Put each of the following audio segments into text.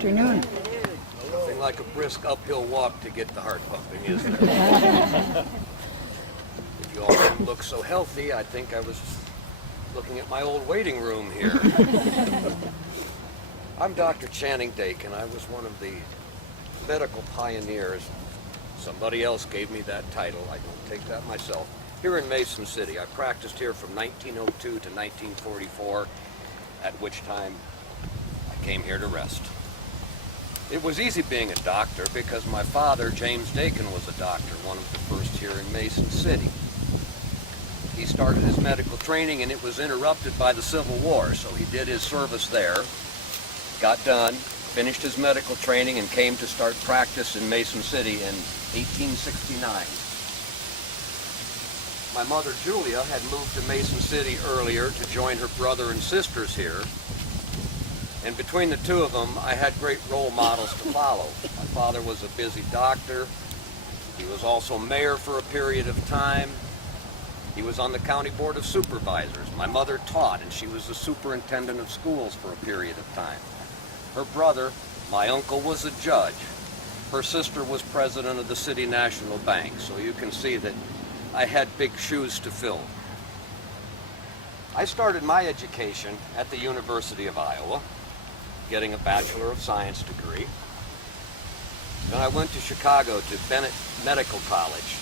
afternoon. Nothing like a brisk uphill walk to get the heart pumping, is there? If you all didn't look so healthy, I think I was looking at my old waiting room here. I'm Dr. Channing Dakin. I was one of the medical pioneers. Somebody else gave me that title. I don't take that myself. Here in Mason City. I practiced here from 1902 to 1944, at which time I came here to rest. It was easy being a doctor because my father, James Dakin, was a doctor, one of the first here in Mason City. He started his medical training and it was interrupted by the Civil War, so he did his service there, got done, finished his medical training, and came to start practice in Mason City in 1869. My mother, Julia, had moved to Mason City earlier to join her brother and sisters here. And between the two of them, I had great role models to follow. My father was a busy doctor. He was also mayor for a period of time. He was on the county board of supervisors. My mother taught, and she was the superintendent of schools for a period of time. Her brother, my uncle, was a judge. Her sister was president of the City National Bank, so you can see that I had big shoes to fill. I started my education at the University of Iowa, getting a Bachelor of Science degree. Then I went to Chicago to Bennett Medical College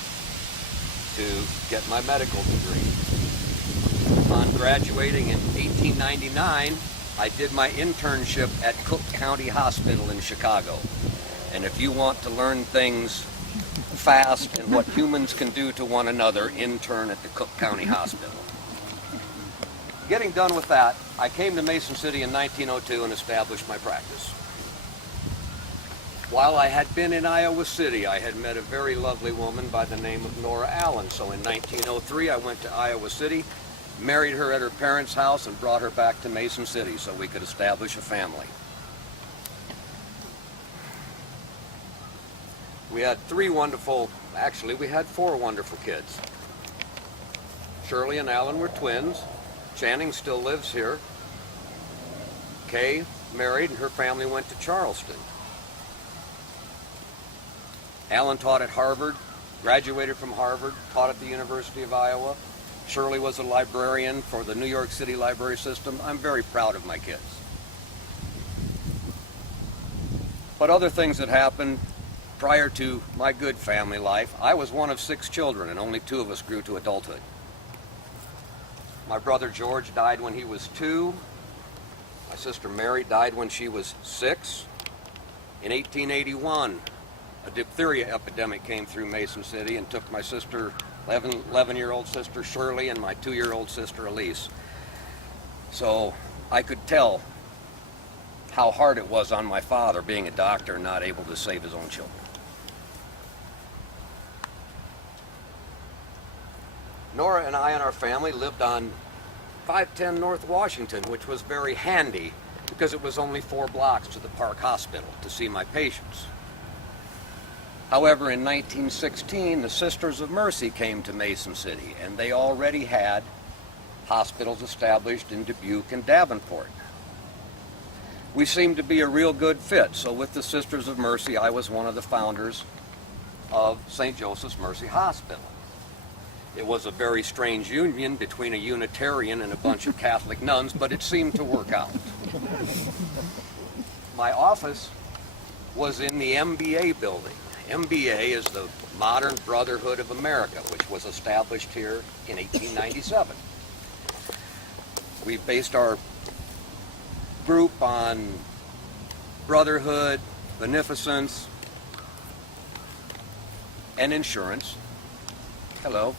to get my medical degree. Upon graduating in 1899, I did my internship at Cook County Hospital in Chicago. And if you want to learn things fast and what humans can do to one another, intern at the Cook County Hospital. Getting done with that, I came to Mason City in 1902 and established my practice. While I had been in Iowa City, I had met a very lovely woman by the name of Nora Allen. So in 1903, I went to Iowa City, married her at her parents' house, and brought her back to Mason City so we could establish a family. We had we had four wonderful kids. Shirley and Alan were twins. Channing still lives here. Kay married and her family went to Charleston. Alan taught at Harvard, graduated from Harvard, taught at the University of Iowa. Shirley was a librarian for the New York City library system. I'm very proud of my kids. But other things that happened prior to my good family life, I was one of 6 children and only 2 of us grew to adulthood. My brother George died when he was 2. My sister Mary died when she was 6. In 1881, a diphtheria epidemic came through Mason City and took my sister, 11-year-old sister Shirley, and my 2-year-old sister Elise. So I could tell how hard it was on my father being a doctor and not able to save his own children. Nora and I and our family lived on 510 North Washington, which was very handy because it was only 4 blocks to the Park Hospital to see my patients. However, in 1916, the Sisters of Mercy came to Mason City, and they already had hospitals established in Dubuque and Davenport. We seemed to be a real good fit, so with the Sisters of Mercy, I was one of the founders of St. Joseph's Mercy Hospital. It was a very strange union between a Unitarian and a bunch of Catholic nuns, but it seemed to work out. My office was in the MBA building. MBA is the Modern Brotherhood of America, which was established here in 1897. We based our group on brotherhood, beneficence, and insurance. Hello.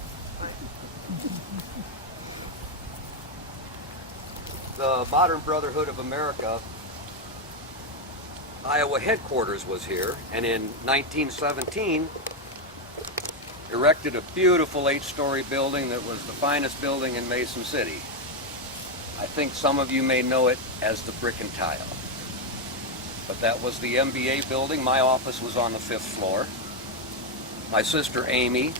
The Modern Brotherhood of America Iowa headquarters was here, and in 1917 erected a beautiful 8-story building that was the finest building in Mason City. I think some of you may know it as the Brick and Tile. But that was the MBA building. My office was on the 5th floor. My sister Amy,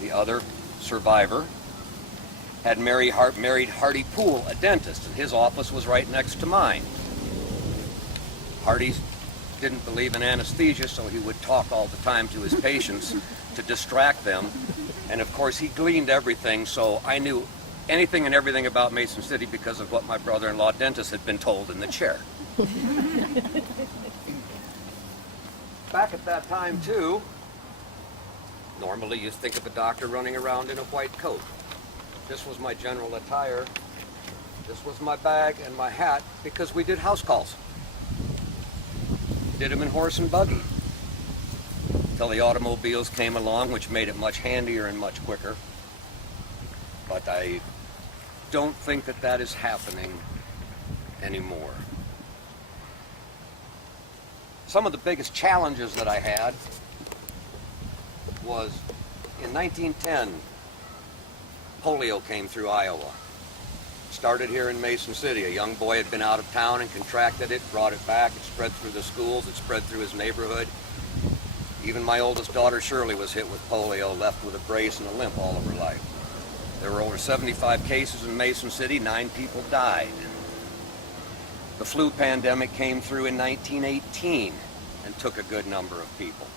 the other survivor, had married Hardy Poole, a dentist, and his office was right next to mine. Hardy didn't believe in anesthesia, so he would talk all the time to his patients to distract them. And of course, he gleaned everything, so I knew anything and everything about Mason City because of what my brother-in-law dentist had been told in the chair. Back at that time, too, normally you think of a doctor running around in a white coat. This was my general attire. This was my bag and my hat because we did house calls. Did them in horse and buggy until the automobiles came along, which made it much handier and much quicker. But I don't think that that is happening anymore. Some of the biggest challenges that I had was in 1910, polio came through Iowa. Started here in Mason City. A young boy had been out of town and contracted it, brought it back. It spread through the schools. It spread through his neighborhood. Even my oldest daughter, Shirley, was hit with polio, left with a brace and a limp all of her life. There were over 75 cases in Mason City. 9 people died. The flu pandemic came through in 1918 and took a good number of people.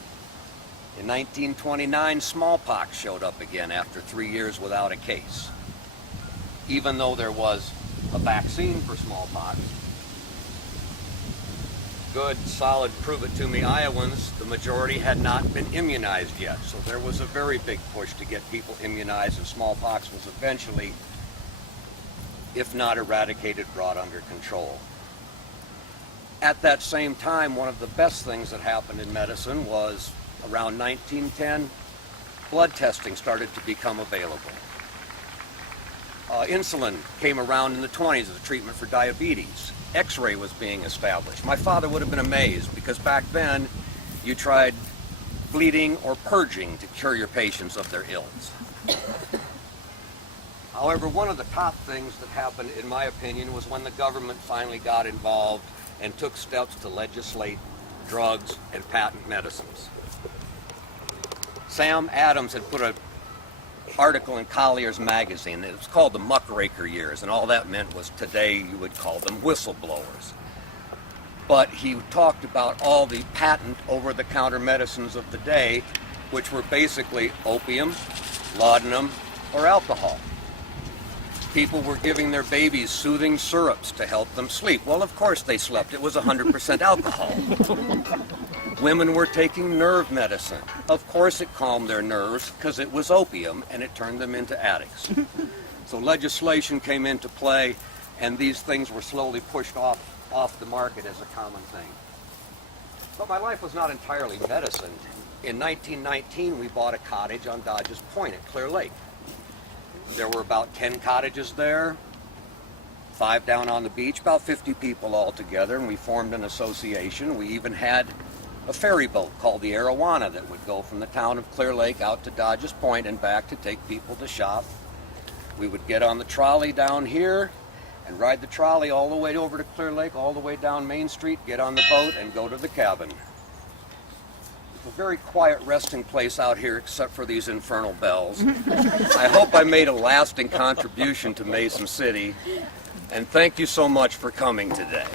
In 1929, smallpox showed up again after 3 years without a case. Even though there was a vaccine for smallpox, good, solid, prove-it-to-me Iowans, the majority had not been immunized yet. So there was a very big push to get people immunized, and smallpox was eventually, if not eradicated, brought under control. At that same time, one of the best things that happened in medicine was around 1910, blood testing started to become available. Insulin came around in the 20s as a treatment for diabetes. X-ray was being established. My father would have been amazed because back then you tried bleeding or purging to cure your patients of their ills. However, one of the top things that happened, in my opinion, was when the government finally got involved and took steps to legislate drugs and patent medicines. Sam Adams had put an article in Collier's magazine. It was called the Muckraker Years, and all that meant was today you would call them whistleblowers. But he talked about all the patent over-the-counter medicines of the day, which were basically opium, laudanum, or alcohol. People were giving their babies soothing syrups to help them sleep. Well, of course they slept. It was 100% alcohol. Women were taking nerve medicine. Of course it calmed their nerves because it was opium and it turned them into addicts. So legislation came into play and these things were slowly pushed off the market as a common thing. But my life was not entirely medicine. In 1919, we bought a cottage on Dodge's Point at Clear Lake. There were about 10 cottages there, 5 down on the beach, about 50 people all together, and we formed an association. We even had a ferry boat called the Arowana that would go from the town of Clear Lake out to Dodge's Point and back to take people to shop. We would get on the trolley down here and ride the trolley all the way over to Clear Lake, all the way down Main Street, get on the boat and go to the cabin. It's a very quiet resting place out here except for these infernal bells. I hope I made a lasting contribution to Mason City, and thank you so much for coming today.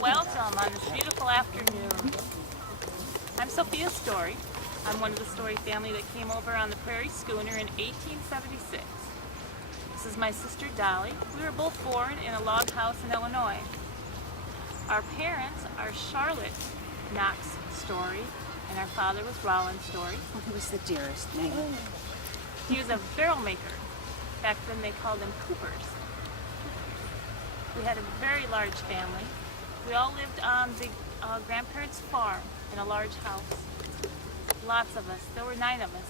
Welcome on this beautiful afternoon. I'm Sophia Story. I'm one of the Story family that came over on the Prairie Schooner in 1876. This is my sister Dolly. We were both born in a log house in Illinois. Our parents are Charlotte Knox Story, and our father was Rollin Story. Oh, he was the dearest name. He was a barrel maker. Back then they called them coopers. We had a very large family. We all lived on the grandparents' farm in a large house. Lots of us. There were 9 of us.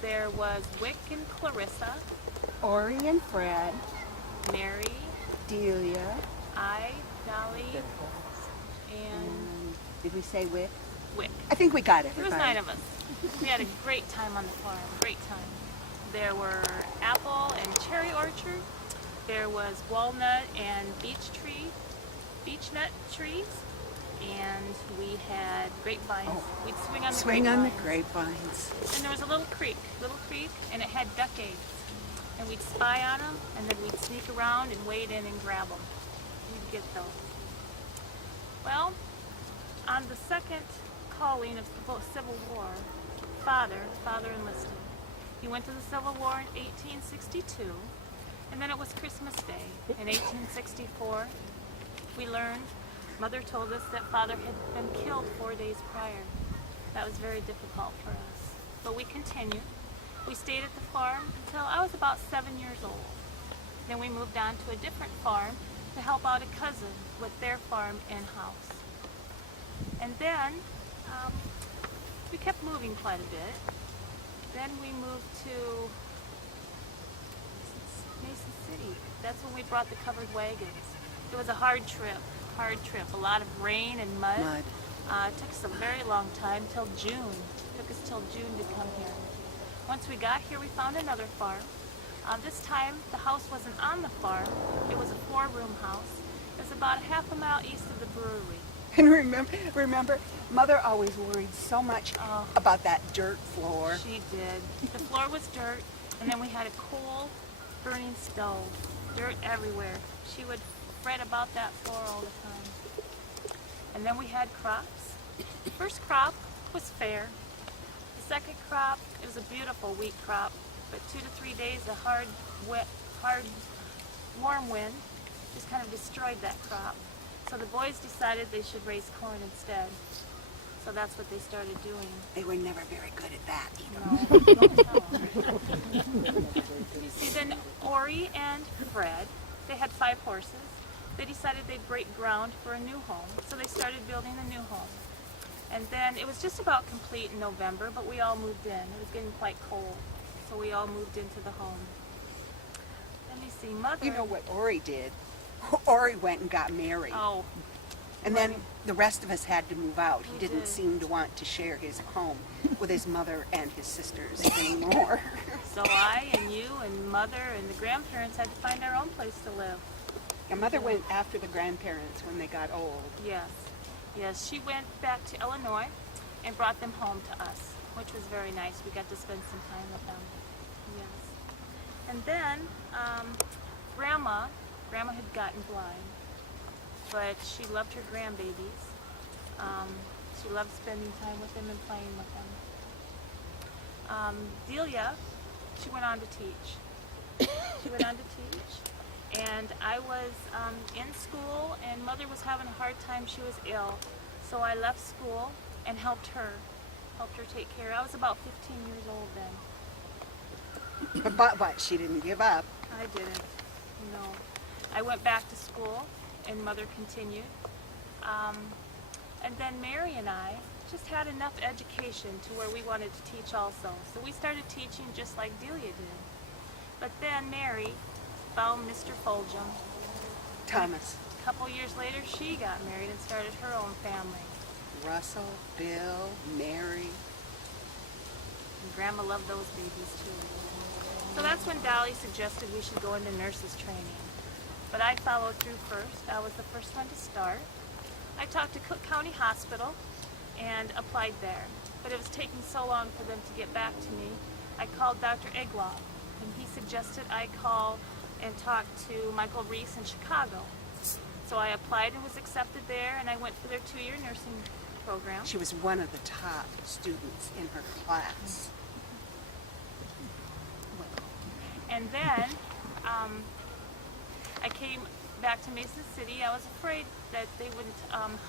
There was Wick and Clarissa, Ori and Fred, Mary, Delia, I, Dolly, and did we say Wick? Wick. I think we got There everybody. was 9 of us. We had a great time on the farm. Great time. There were apple and cherry orchard. There was walnut and beech nut trees. And we had grapevines. We'd swing on the grapevines. And there was a little creek, and it had duck eggs. And we'd spy on them, and then we'd sneak around and wade in and grab them. We'd get those. Well, on the second calling of the Civil War, father enlisted. He went to the Civil War in 1862, and then it was Christmas Day in 1864. We learned, Mother told us that Father had been killed 4 days prior. That was very difficult for us. But we continued. We stayed at the farm until I was about 7 years old. Then we moved on to a different farm to help out a cousin with their farm in-house. And then we kept moving quite a bit. Then we moved to Mason City. That's when we brought the covered wagons. It was a hard trip. A lot of rain and mud. It took us a very long time, till June. It took us till June to come here. Once we got here, we found another farm. This time, the house wasn't on the farm. It was a 4-room house. It was about a half a mile east of the brewery. And remember, Mother always worried so much about that dirt floor. She did. The floor was dirt, and then we had a coal burning stove. Dirt everywhere. She would fret about that floor all the time. And then we had crops. The first crop was fair. The second crop, it was a beautiful wheat crop, but 2 to 3 days of hard, warm wind just kind of destroyed that crop. So the boys decided they should raise corn instead. So that's what they started doing. They were never very good at that either. No, don't tell them. You see, then Ori and Fred, they had 5 horses. They decided they'd break ground for a new home, so they started building the new home. And then it was just about complete in November, but we all moved in. It was getting quite cold, so we all moved into the home. Let me see, Mother... You know what Ori did? Ori went and got married. Oh. And then the rest of us had to move out. He didn't seem to want to share his home with his mother and his sisters anymore. So I and you and Mother and the grandparents had to find our own place to live. And Mother went after the grandparents when they got old. Yes. Yes, she went back to Illinois and brought them home to us, which was very nice. We got to spend some time with them. Yes. And then Grandma had gotten blind, but she loved her grandbabies. She loved spending time with them and playing with them. Delia, she went on to teach. And I was in school, and Mother was having a hard time. She was ill, so I left school and helped her take care. I was about 15 years old then. But she didn't give up. I didn't. No. I went back to school, and Mother continued. And then Mary and I just had enough education to where we wanted to teach also. So we started teaching just like Delia did. But then Mary found Mr. Foljam. Thomas. A couple years later, she got married and started her own family. Russell, Bill, Mary. And Grandma loved those babies too. So that's when Dolly suggested we should go into nurses training. But I followed through first. I was the first one to start. I talked to Cook County Hospital and applied there. But it was taking so long for them to get back to me. I called Dr. Egloff, and he suggested I call and talk to Michael Reese in Chicago. So I applied and was accepted there, and I went for their 2-year nursing program. She was one of the top students in her class. And then I came back to Mason City. I was afraid that they wouldn't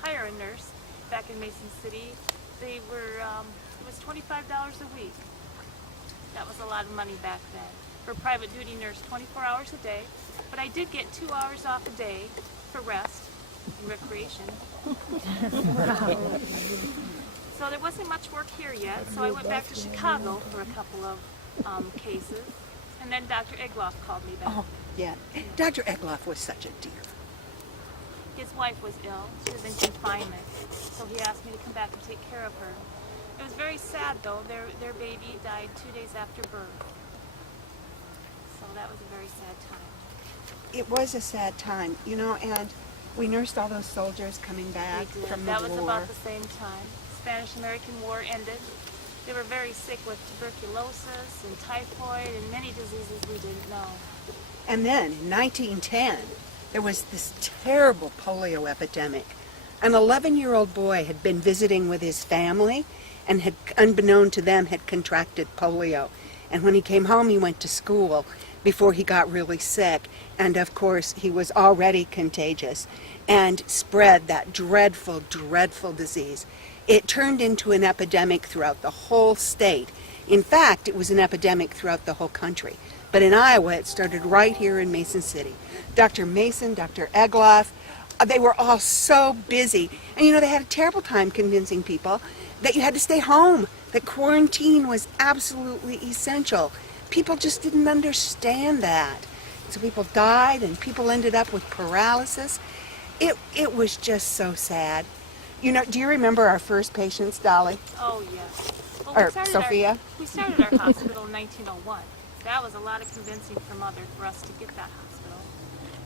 hire a nurse back in Mason City. They were, it was $25 a week. That was a lot of money back then. For a private duty nurse, 24 hours a day. But I did get 2 hours off a day for rest and recreation. So there wasn't much work here yet, so I went back to Chicago for a couple of cases. And then Dr. Egloff called me back. Oh, yeah. Dr. Egloff was such a dear. His wife was ill. She was in confinement. So he asked me to come back and take care of her. It was very sad, though. Their baby died 2 days after birth. that was a very sad time. It was a sad time, you know, and we nursed all those soldiers coming back We did. from the That war. was about the same time. Spanish-American War ended. They were very sick with tuberculosis and typhoid and many diseases we didn't know. And then in 1910, there was this terrible polio epidemic. An 11-year-old boy had been visiting with his family and had, unbeknown to them, had contracted polio. And when he came home, he went to school before he got really sick. And of course, he was already contagious and spread that dreadful, dreadful disease. It turned into an epidemic throughout the whole state. In fact, it was an epidemic throughout the whole country. But in Iowa, it started right here in Mason City. Dr. Mason, Dr. Egloff, they were all so busy. And you know, they had a terrible time convincing people that you had to stay home, that quarantine was absolutely essential. People just didn't understand that. So people died and people ended up with paralysis. It was just so sad. You know, do you remember our first patients, Dolly? Oh, yes. Well, Or Sophia? We started our hospital in 1901. That was a lot of convincing for Mother for us to get that hospital.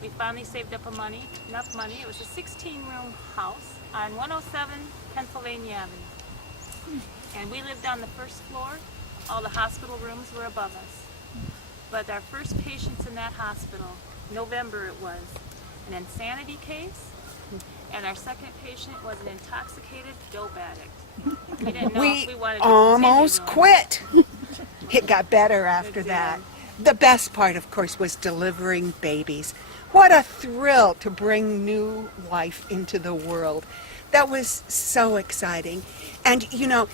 We finally saved up enough money. It was a 16-room house on 107 Pennsylvania Avenue. And we lived on the first floor. All the hospital rooms were above us. But our first patients in that hospital, November it was, an insanity case, and our second patient was an intoxicated dope addict. We didn't know if we wanted to almost continue going. quit. It got better after It that. did. The best part, of course, was delivering babies. What a thrill to bring new life into the world. That was so exciting. And, you know,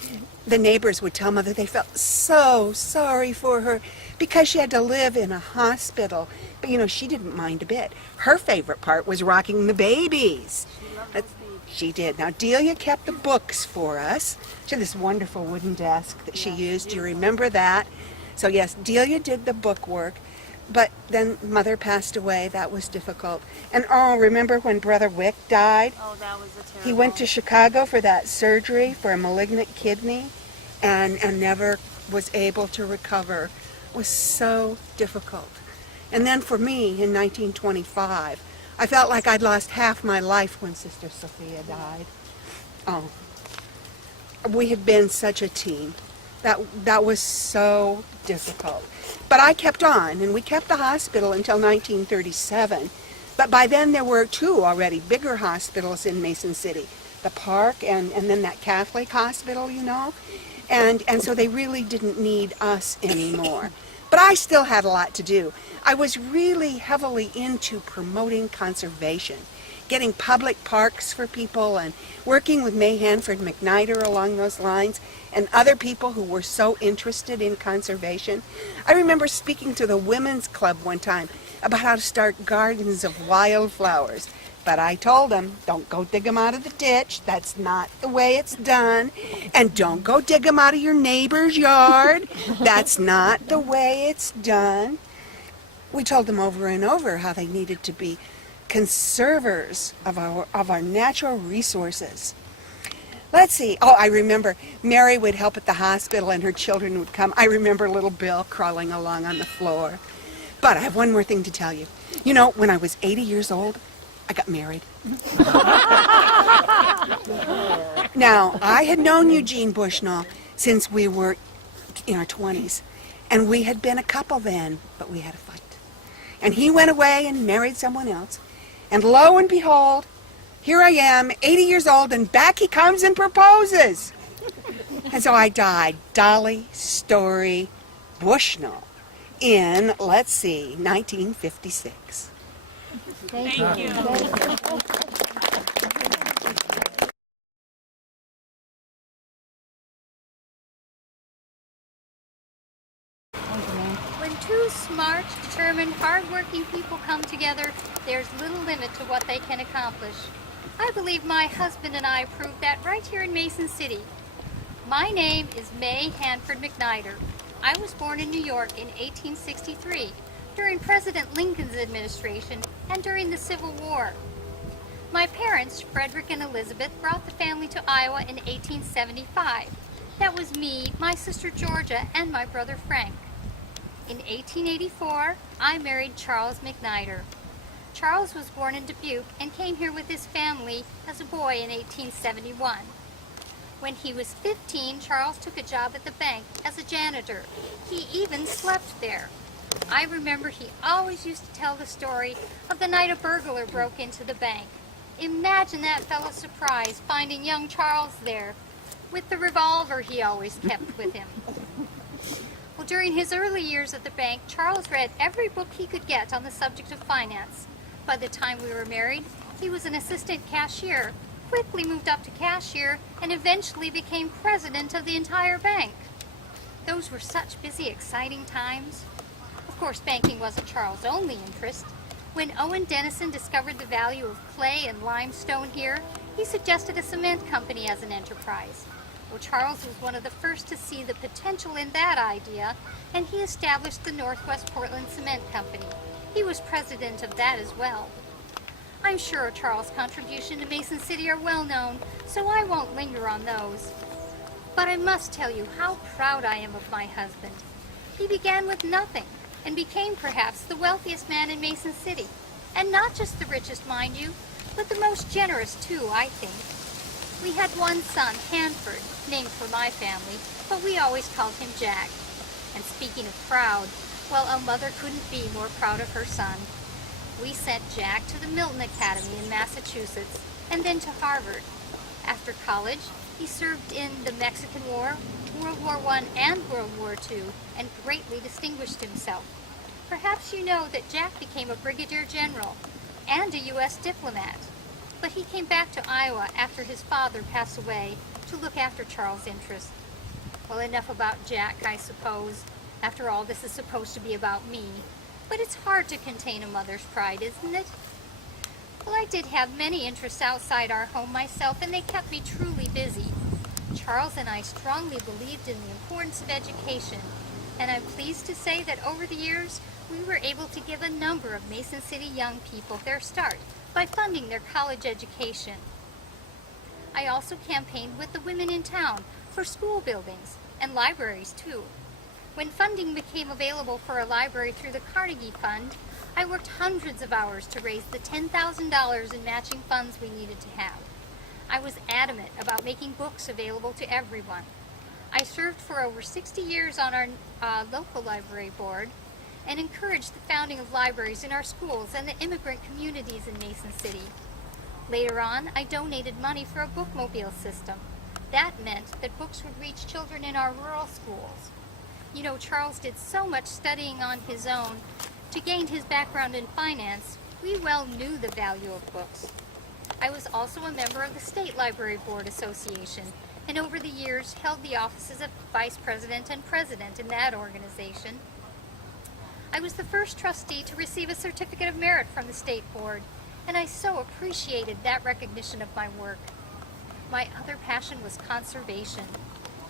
the neighbors would tell Mother they felt so sorry for her because she had to live in a hospital. But, you know, she didn't mind a bit. Her favorite part was rocking the babies. She loved those babies. She did. Now, Delia kept the books for us. She had this wonderful wooden desk that she Yes, used. Do you beautiful. remember that? So, yes, Delia did the book work. But then Mother passed away. That was difficult. And, oh, remember when Brother Wick died? Oh, that was a terrible. He went to Chicago for that surgery for a malignant kidney and never was able to recover. It was so difficult. And then for me, in 1925, I felt like I'd lost half my life when Sister Sophia died. Oh, we had been such a team. That was so difficult. But I kept on, and we kept the hospital until 1937. But by then there were two already bigger hospitals in Mason City, the Park and then that Catholic hospital, you know. And so they really didn't need us anymore. But I still had a lot to do. I was really heavily into promoting conservation, getting public parks for people and working with May Hanford McNider along those lines and other people who were so interested in conservation. I remember speaking to the Women's Club one time about how to start gardens of wildflowers. But I told them, don't go dig them out of the ditch. That's not the way it's done. And don't go dig them out of your neighbor's yard. That's not the way it's done. We told them over and over how they needed to be conservers of our natural resources. Let's see. Oh, I remember Mary would help at the hospital and her children would come. I remember little Bill crawling along on the floor. But I have one more thing to tell you. You know, when I was 80 years old, I got married. Now, I had known Eugene Bushnell since we were in our 20s. And we had been a couple then, but we had a fight. And he went away and married someone else. And lo and behold, here I am, 80 years old, and back he comes and proposes. And so I died, Dolly Story Bushnell, in, let's see, 1956. Thank you. When two smart, determined, hard-working people come together, there's little limit to what they can accomplish. I believe my husband and I proved that right here in Mason City. My name is May Hanford McNider. I was born in New York in 1863, during President Lincoln's administration and during the Civil War. My parents, Frederick and Elizabeth, brought the family to Iowa in 1875. That was me, my sister Georgia, and my brother Frank. In 1884, I married Charles McNider. Charles was born in Dubuque and came here with his family as a boy in 1871. When he was 15, Charles took a job at the bank as a janitor. He even slept there. I remember he always used to tell the story of the night a burglar broke into the bank. Imagine that fellow's surprise finding young Charles there with the revolver he always kept with him. Well, during his early years at the bank, Charles read every book he could get on the subject of finance. By the time we were married, he was an assistant cashier, quickly moved up to cashier, and eventually became president of the entire bank. Those were such busy, exciting times. Of course, banking wasn't Charles' only interest. When Owen Dennison discovered the value of clay and limestone here, he suggested a cement company as an enterprise. Well, Charles was one of the first to see the potential in that idea, and he established the Northwest Portland Cement Company. He was president of that as well. I'm sure Charles' contribution to Mason City are well known, so I won't linger on those. But I must tell you how proud I am of my husband. He began with nothing and became perhaps the wealthiest man in Mason City. And not just the richest, mind you, but the most generous too, I think. We had one son, Hanford, named for my family, but we always called him Jack. And speaking of proud, well, a mother couldn't be more proud of her son. We sent Jack to the Milton Academy in Massachusetts and then to Harvard. After college, he served in the Mexican War, World War I, and World War II, and greatly distinguished himself. Perhaps you know that Jack became a brigadier general and a U.S. diplomat, but he came back to Iowa after his father passed away to look after Charles' interests. Well, enough about Jack, I suppose. After all, this is supposed to be about me. But it's hard to contain a mother's pride, isn't it? Well, I did have many interests outside our home myself, and they kept me truly busy. Charles and I strongly believed in the importance of education, and I'm pleased to say that over the years, we were able to give a number of Mason City young people their start by funding their college education. I also campaigned with the women in town for school buildings and libraries too. When funding became available for a library through the Carnegie Fund, I worked hundreds of hours to raise the $10,000 in matching funds we needed to have. I was adamant about making books available to everyone. I served for over 60 years on our local library board and encouraged the founding of libraries in our schools and the immigrant communities in Mason City. Later on, I donated money for a bookmobile system. That meant that books would reach children in our rural schools. You know, Charles did so much studying on his own. To gain his background in finance, we well knew the value of books. I was also a member of the State Library Board Association, and over the years held the offices of Vice President and President in that organization. I was the first trustee to receive a Certificate of Merit from the State Board, and I so appreciated that recognition of my work. My other passion was conservation.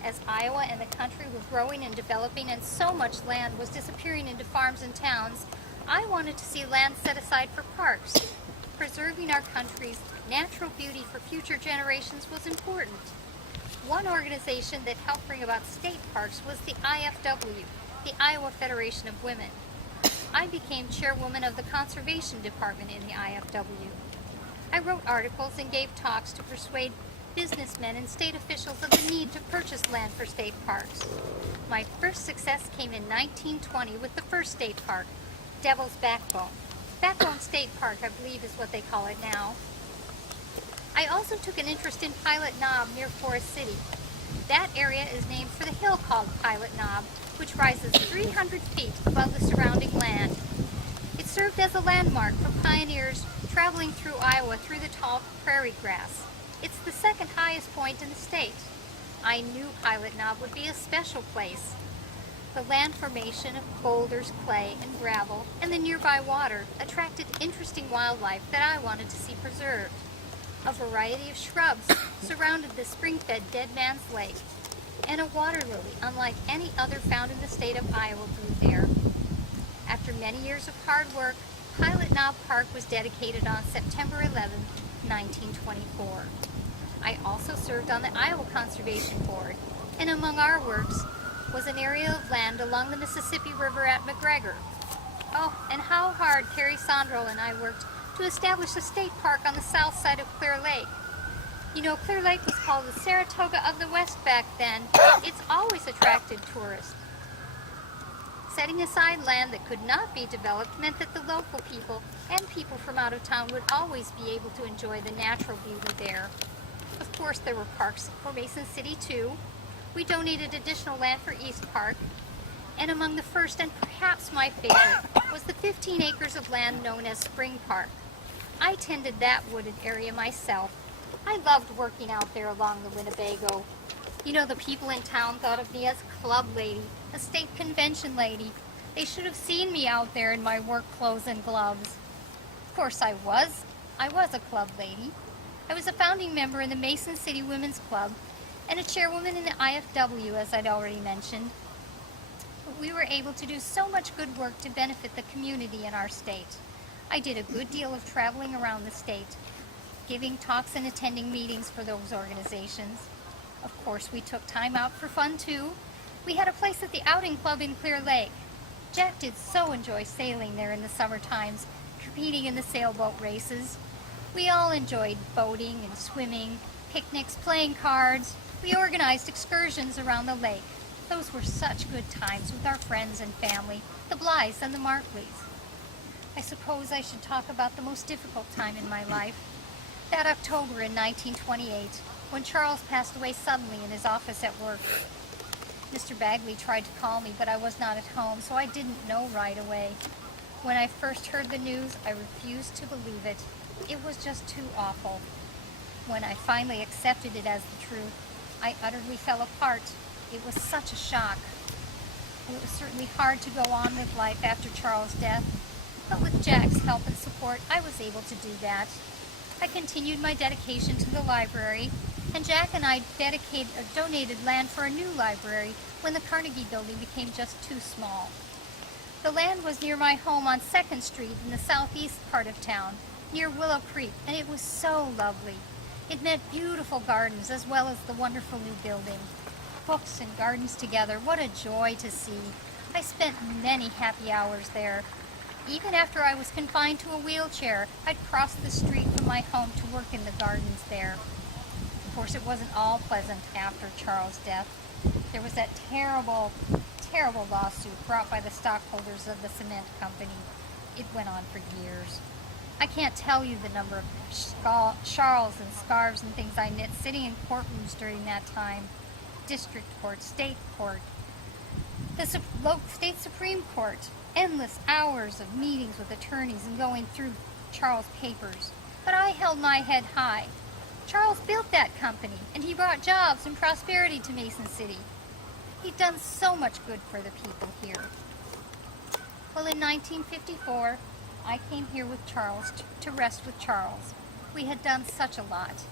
As Iowa and the country were growing and developing and so much land was disappearing into farms and towns, I wanted to see land set aside for parks. Preserving our country's natural beauty for future generations was important. One organization that helped bring about state parks was the IFW, the Iowa Federation of Women. I became chairwoman of the conservation department in the IFW. I wrote articles and gave talks to persuade businessmen and state officials of the need to purchase land for state parks. My first success came in 1920 with the first state park, Devil's Backbone. Backbone State Park, I believe, is what they call it now. I also took an interest in Pilot Knob near Forest City. That area is named for the hill called Pilot Knob, which rises 300 feet above the surrounding land. It served as a landmark for pioneers traveling through Iowa through the tall prairie grass. It's the second highest point in the state. I knew Pilot Knob would be a special place. The land formation of boulders, clay, and gravel, and the nearby water attracted interesting wildlife that I wanted to see preserved. A variety of shrubs surrounded the spring-fed Dead Man's Lake, and a water lily unlike any other found in the state of Iowa grew there. After many years of hard work, Pilot Knob Park was dedicated on September 11, 1924. I also served on the Iowa Conservation Board, and among our works, was an area of land along the Mississippi River at McGregor. Oh, and how hard Carrie Sondrel and I worked to establish a state park on the south side of Clear Lake. You know, Clear Lake was called the Saratoga of the West back then. It's always attracted tourists. Setting aside land that could not be developed meant that the local people and people from out of town would always be able to enjoy the natural beauty there. Of course, there were parks for Mason City too. We donated additional land for East Park, and among the first and perhaps my favorite was the 15 acres of land known as Spring Park. I tended that wooded area myself. I loved working out there along the Winnebago. You know, the people in town thought of me as club lady, a state convention lady. They should have seen me out there in my work clothes and gloves. Of course I was a club lady. I was a founding member in the Mason City Women's Club and a chairwoman in the IFW, as I'd already mentioned. But we were able to do so much good work to benefit the community in our state. I did a good deal of traveling around the state, giving talks and attending meetings for those organizations. Of course, we took time out for fun too. We had a place at the Outing Club in Clear Lake. Jack did so enjoy sailing there in the summer times, competing in the sailboat races. We all enjoyed boating and swimming, picnics, playing cards. We organized excursions around the lake. Those were such good times with our friends and family, the Blythes and the Markleys. I suppose I should talk about the most difficult time in my life. That October in 1928, when Charles passed away suddenly in his office at work. Mr. Bagley tried to call me, but I was not at home, so I didn't know right away. When I first heard the news, I refused to believe it. It was just too awful. When I finally accepted it as the truth, I utterly fell apart. It was such a shock. It was certainly hard to go on with life after Charles' death, but with Jack's help and support, I was able to do that. I continued my dedication to the library, and Jack and I donated land for a new library when the Carnegie building became just too small. The land was near my home on 2nd Street in the southeast part of town, near Willow Creek, and it was so lovely. It meant beautiful gardens as well as the wonderful new building. Books and gardens together, what a joy to see. I spent many happy hours there. Even after I was confined to a wheelchair, I'd cross the street from my home to work in the gardens there. Of course, it wasn't all pleasant after Charles' death. There was that terrible, terrible lawsuit brought by the stockholders of the cement company. It went on for years. I can't tell you the number of shawls and scarves and things I knit sitting in courtrooms during that time. District court, state court, the state Supreme Court. Endless hours of meetings with attorneys and going through Charles' papers. But I held my head high. Charles built that company, and he brought jobs and prosperity to Mason City. He'd done so much good for the people here. Well, in 1954, I came here with Charles to rest with Charles. We had done such a lot.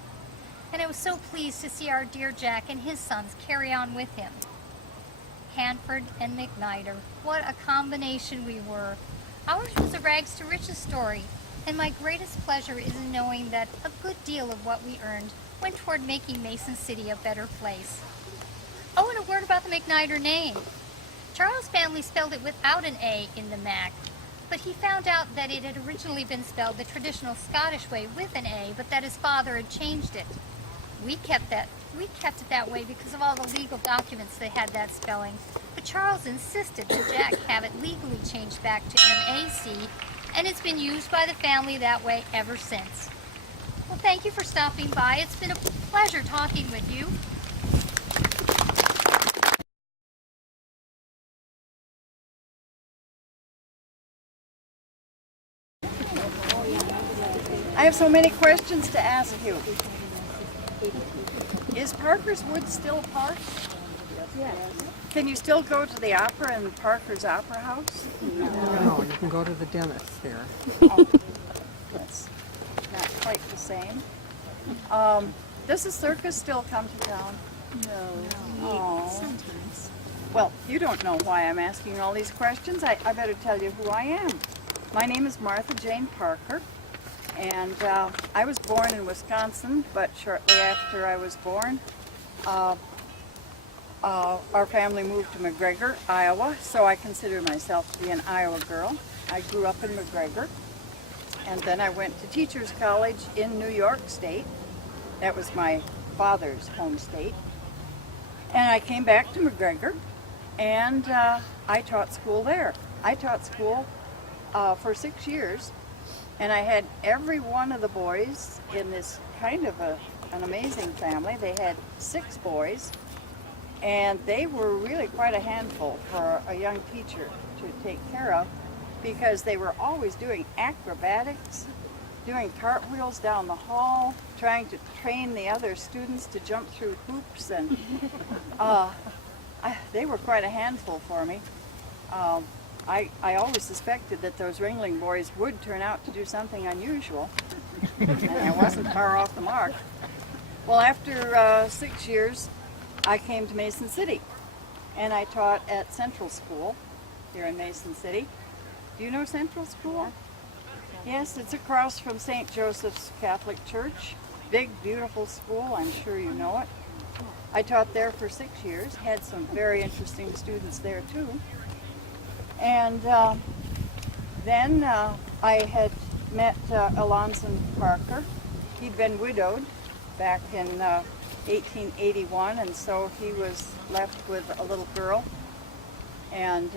And I was so pleased to see our dear Jack and his sons carry on with him. Hanford and McNider, what a combination we were. Ours was a rags to riches story, and my greatest pleasure is in knowing that a good deal of what we earned went toward making Mason City a better place. Oh, and a word about the McNider name. Charles' family spelled it without an A in the Mac, but he found out that it had originally been spelled the traditional Scottish way with an A, but that his father had changed it. We kept it that way because of all the legal documents that had that spelling, but Charles insisted that Jack have it legally changed back to MAC, and it's been used by the family that way ever since. Well, thank you for stopping by. It's been a pleasure talking with you. I have so many questions to ask you. Is Parker's Wood still a park? Yes. Can you still go to the opera in Parker's Opera House? No, you can go to the dentist there. That's not quite the same. Does the circus still come to town? No. Oh. Sometimes. Well, you don't know why I'm asking all these questions. I better tell you who I am. My name is Martha Jane Parker, and I was born in Wisconsin, but shortly after I was born, our family moved to McGregor, Iowa, so I consider myself to be an Iowa girl. I grew up in McGregor, and then I went to Teachers College in New York State. That was my father's home state. And I came back to McGregor, and I taught school there. I taught school for 6 years, and I had every one of the boys in this kind of an amazing family. They had 6 boys, and they were really quite a handful for a young teacher to take care of, because they were always doing acrobatics, doing cartwheels down the hall, trying to train the other students to jump through hoops, and they were quite a handful for me. I always suspected that those Ringling boys would turn out to do something unusual, and I wasn't far off the mark. Well, after 6 years, I came to Mason City, and I taught at Central School here in Mason City. Do you know Central School? Yes, it's across from St. Joseph's Catholic Church. Big, beautiful school, I'm sure you know it. I taught there for 6 years, had some very interesting students there too. And then I had met Elmwood-St. Parker. He'd been widowed back in 1881, and so he was left with a little girl. And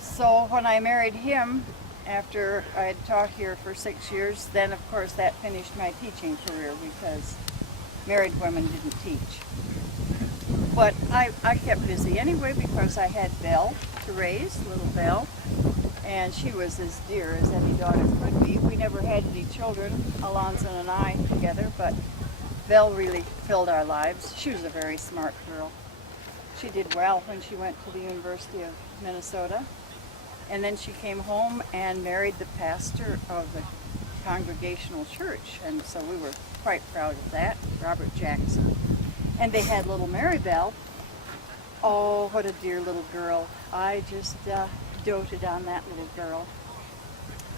so when I married him, after I had taught here for 6 years, then of course that finished my teaching career, because married women didn't teach. But I kept busy anyway, because I had Belle to raise, little Belle, and she was as dear as any daughter could be. We never had any children, Alonzo and I together, but Belle really filled our lives. She was a very smart girl. She did well when she went to the University of Minnesota, and then she came home and married the pastor of the Congregational Church, and so we were quite proud of that, Robert Jackson. And they had little Mary Belle. Oh, what a dear little girl. I just doted on that little girl.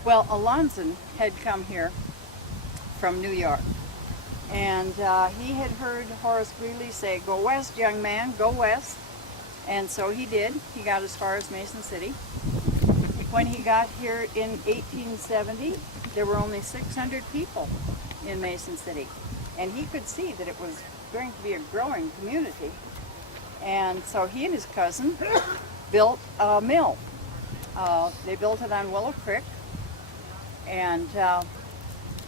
Well, Alonzo had come here from New York, and he had heard Horace Greeley say, "Go west, young man, go west." And so he did. He got as far as Mason City. When he got here in 1870, there were only 600 people in Mason City, and he could see that it was going to be a growing community. And so he and his cousin built a mill. They built it on Willow Creek, and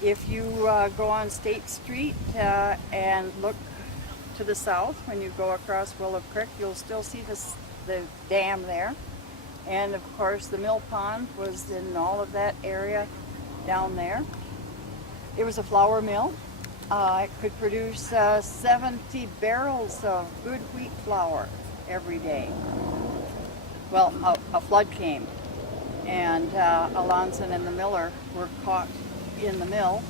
if you go on State Street and look to the south, when you go across Willow Creek, you'll still see the dam there. And of course the mill pond was in all of that area down there. It was a flour mill. It could produce 70 barrels of good wheat flour every day. Well, a flood came, and Alonzo and the miller were caught in the mill,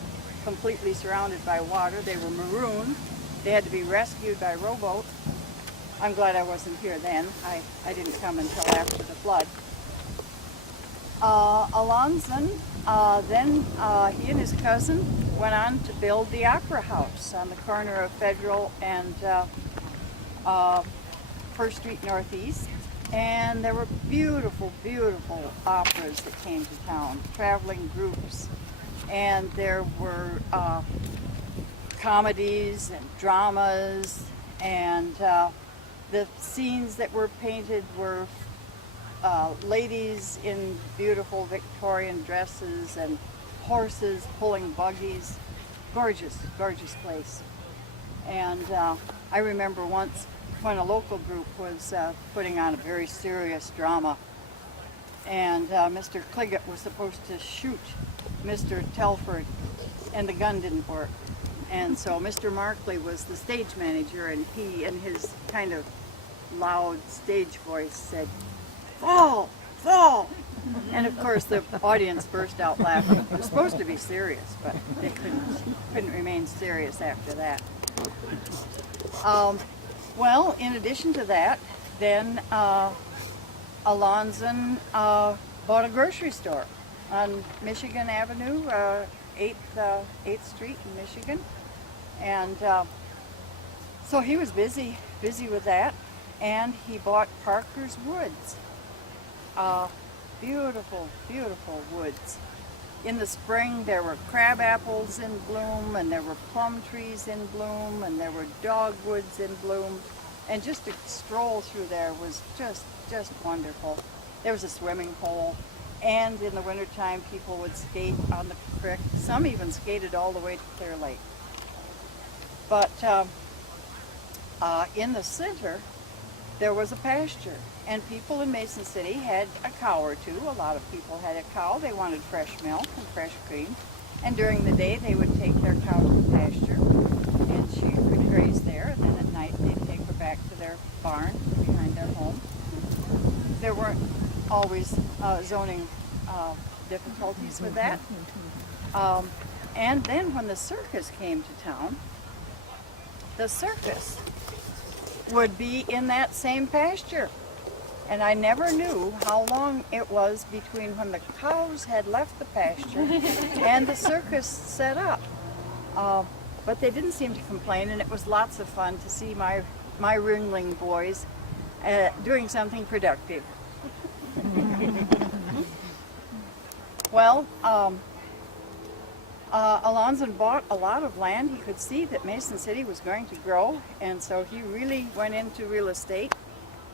completely surrounded by water. They were marooned. They had to be rescued by rowboat. I'm glad I wasn't here then. I didn't come until after the flood. Alonzo, then he and his cousin went on to build the Opera House on the corner of Federal and First Street Northeast. And there were beautiful, beautiful operas that came to town, traveling groups. And there were comedies and dramas, and the scenes that were painted were ladies in beautiful Victorian dresses and horses pulling buggies. Gorgeous, gorgeous place. And I remember once when a local group was putting on a very serious drama, and Mr. Cliggott was supposed to shoot Mr. Telford, and the gun didn't work. And so Mr. Markley was the stage manager, and he, in his kind of loud stage voice, said, "Fall! Fall!" And of course the audience burst out laughing. It was supposed to be serious, but they couldn't remain serious after that. Well, in addition to that, then Alonzo bought a grocery store on Michigan Avenue, 8th Street in Michigan. And so he was busy busy with that, and he bought Parker's Woods. Beautiful, beautiful woods. In the spring there were crab apples in bloom, and there were plum trees in bloom, and there were dogwoods in bloom, and just to stroll through there was just wonderful. There was a swimming hole, and in the wintertime people would skate on the creek. Some even skated all the way to Clear Lake. But in the center there was a pasture, and people in Mason City had a cow or two. A lot of people had a cow. They wanted fresh milk and fresh cream, and during the day they would take their cow to the pasture, and she could graze there, and then at night they'd take her back to their barn behind their home. There weren't always zoning difficulties with that. And then when the circus came to town, the circus would be in that same pasture. And I never knew how long it was between when the cows had left the pasture and the circus set up. But they didn't seem to complain, and it was lots of fun to see my Ringling boys doing something productive. Well, Alonzo bought a lot of land. He could see that Mason City was going to grow, and so he really went into real estate.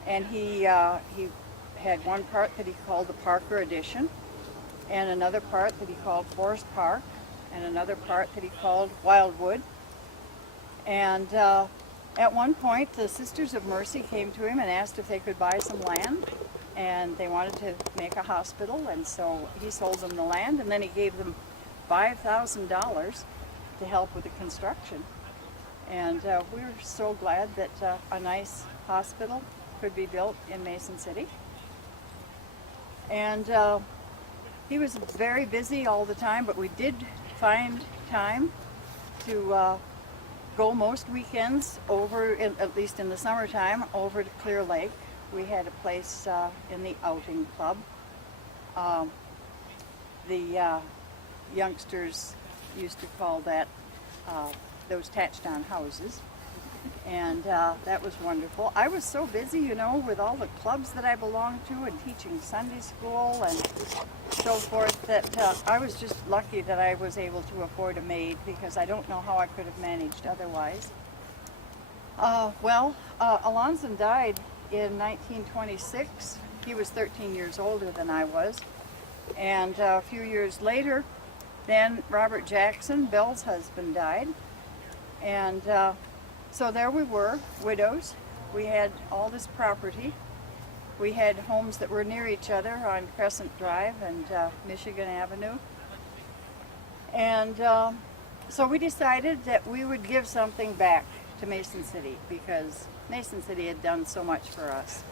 And he had one part that he called the Parker Addition, and another part that he called Forest Park, and another part that he called Wildwood. And at one point, the Sisters of Mercy came to him and asked if they could buy some land, and they wanted to make a hospital, and so he sold them the land, and then he gave them $5,000 to help with the construction. And we were so glad that a nice hospital could be built in Mason City. And he was very busy all the time, but we did find time to go most weekends over, at least in the summertime, over to Clear Lake. We had a place in the outing club. The youngsters used to call that those tatched-on houses, and that was wonderful. I was so busy, you know, with all the clubs that I belonged to and teaching Sunday school and so forth, that I was just lucky that I was able to afford a maid, because I don't know how I could have managed otherwise. Alonzo died in 1926. He was 13 years older than I was, and a few years later, then Robert Jackson, Belle's husband, died, and so there we were, widows. We had all this property. We had homes that were near each other on Crescent Drive and Michigan Avenue. And so we decided that we would give something back to Mason City, because Mason City had done so much for us.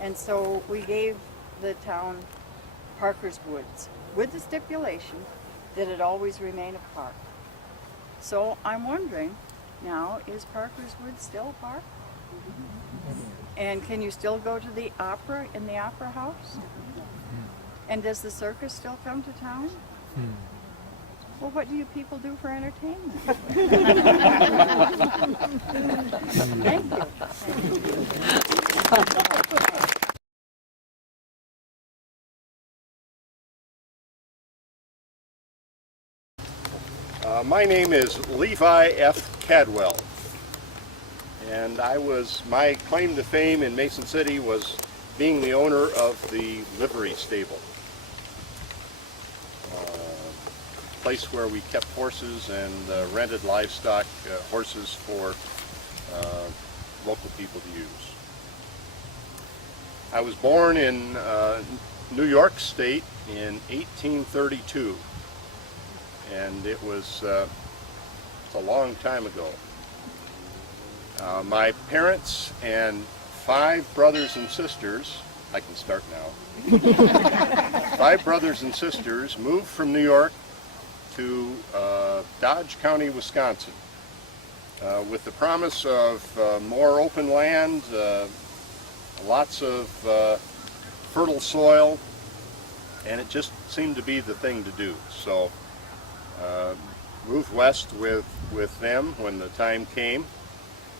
And so we gave the town Parker's Woods, with the stipulation that it always remain a park. So I'm wondering, now, is Parker's Woods still a park? And can you still go to the opera in the Opera House? And does the circus still come to town? Well, what do you people do for entertainment? Thank you. My name is Levi F. Cadwell, and my claim to fame in Mason City was being the owner of the livery stable, a place where we kept horses and rented livestock, horses for local people to use. I was born in New York State in 1832. And it was it's a long time ago. My parents and 5 brothers and sisters, I can start now, 5 brothers and sisters moved from New York to Dodge County, Wisconsin, with the promise of more open land, lots of fertile soil, and it just seemed to be the thing to do. So moved west with them when the time came,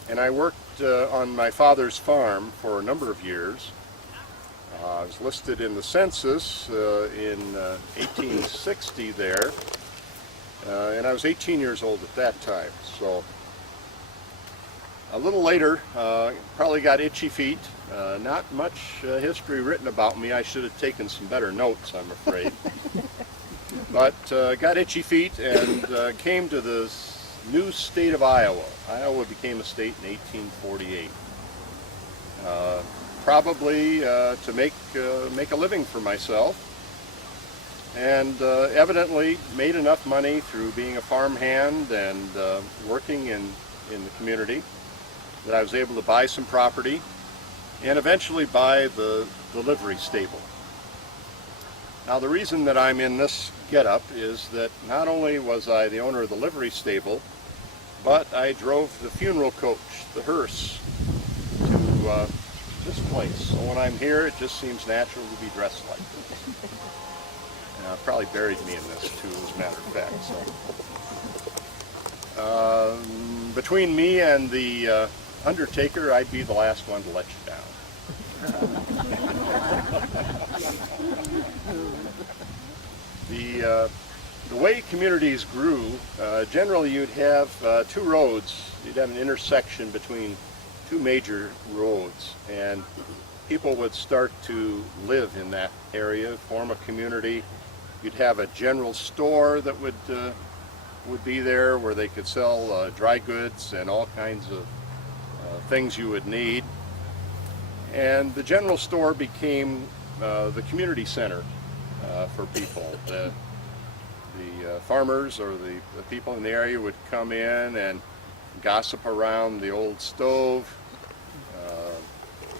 and I worked on my father's farm for a number of years. I was listed in the census in 1860 there, and I was 18 years old at that time. So a little later, probably got itchy feet. Not much history written about me. I should have taken some better notes, I'm afraid. But got itchy feet and came to the new state of Iowa. Iowa became a state in 1848. Probably to make a living for myself, and evidently made enough money through being a farmhand and working in the community that I was able to buy some property and eventually buy the livery stable. Now the reason that I'm in this getup is that not only was I the owner of the livery stable, but I drove the funeral coach, the hearse, to this place. So when I'm here, it just seems natural to be dressed like this. Probably buried me in this too, as a matter of fact. So between me and the undertaker, I'd be the last one to let you down. The way communities grew, generally you'd have two roads. You'd have an intersection between two major roads, and people would start to live in that area, form a community. You'd have a general store that would be there where they could sell dry goods and all kinds of things you would need. And the general store became the community center for people. The farmers or the people in the area would come in and gossip around the old stove,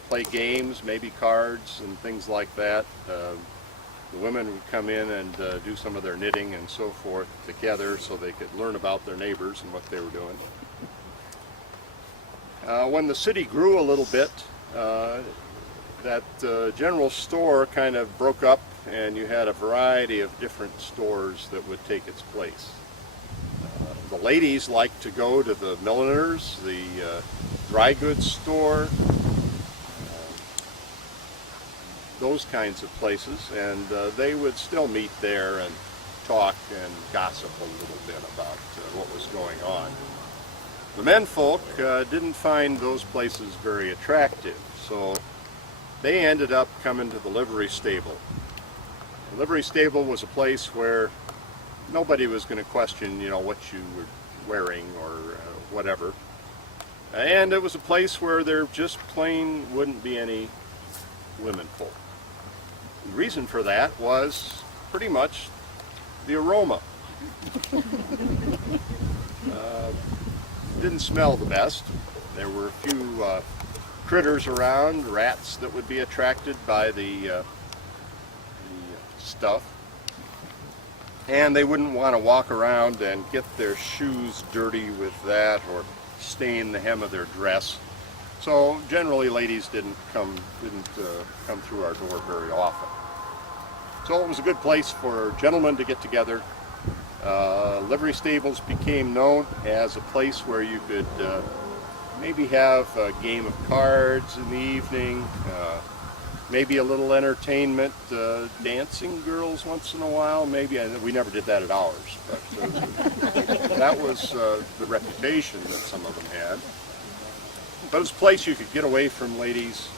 play games, maybe cards and things like that. The women would come in and do some of their knitting and so forth together so they could learn about their neighbors and what they were doing. When the city grew a little bit, that general store kind of broke up, and you had a variety of different stores that would take its place. The ladies liked to go to the milliners, the dry goods store, those kinds of places, and they would still meet there and talk and gossip a little bit about what was going on. The menfolk didn't find those places very attractive, so they ended up coming to the livery stable. The livery stable was a place where nobody was going to question, what you were wearing or whatever. And it was a place where there just plain wouldn't be any women folk. The reason for that was pretty much the aroma. Didn't smell the best. There were a few critters around, rats that would be attracted by the stuff. And they wouldn't want to walk around and get their shoes dirty with that or stain the hem of their dress. So generally ladies didn't come through our door very often. So it was a good place for gentlemen to get together. Livery stables became known as a place where you could maybe have a game of cards in the evening, maybe a little entertainment, dancing girls once in a while. Maybe we never did that at ours, but that was the reputation that some of them had. But it was a place you could get away from ladies.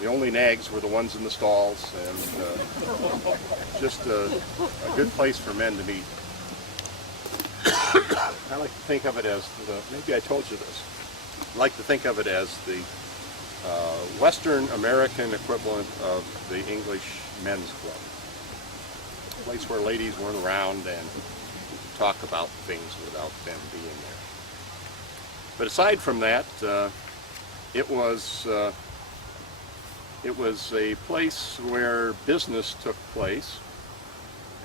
The only nags were the ones in the stalls, and just a good place for men to meet. I like to think of it as, maybe I told you this, I like to think of it as the Western American equivalent of the English men's club. A place where ladies weren't around and you could talk about things without them being there. But aside from that, it was a place where business took place,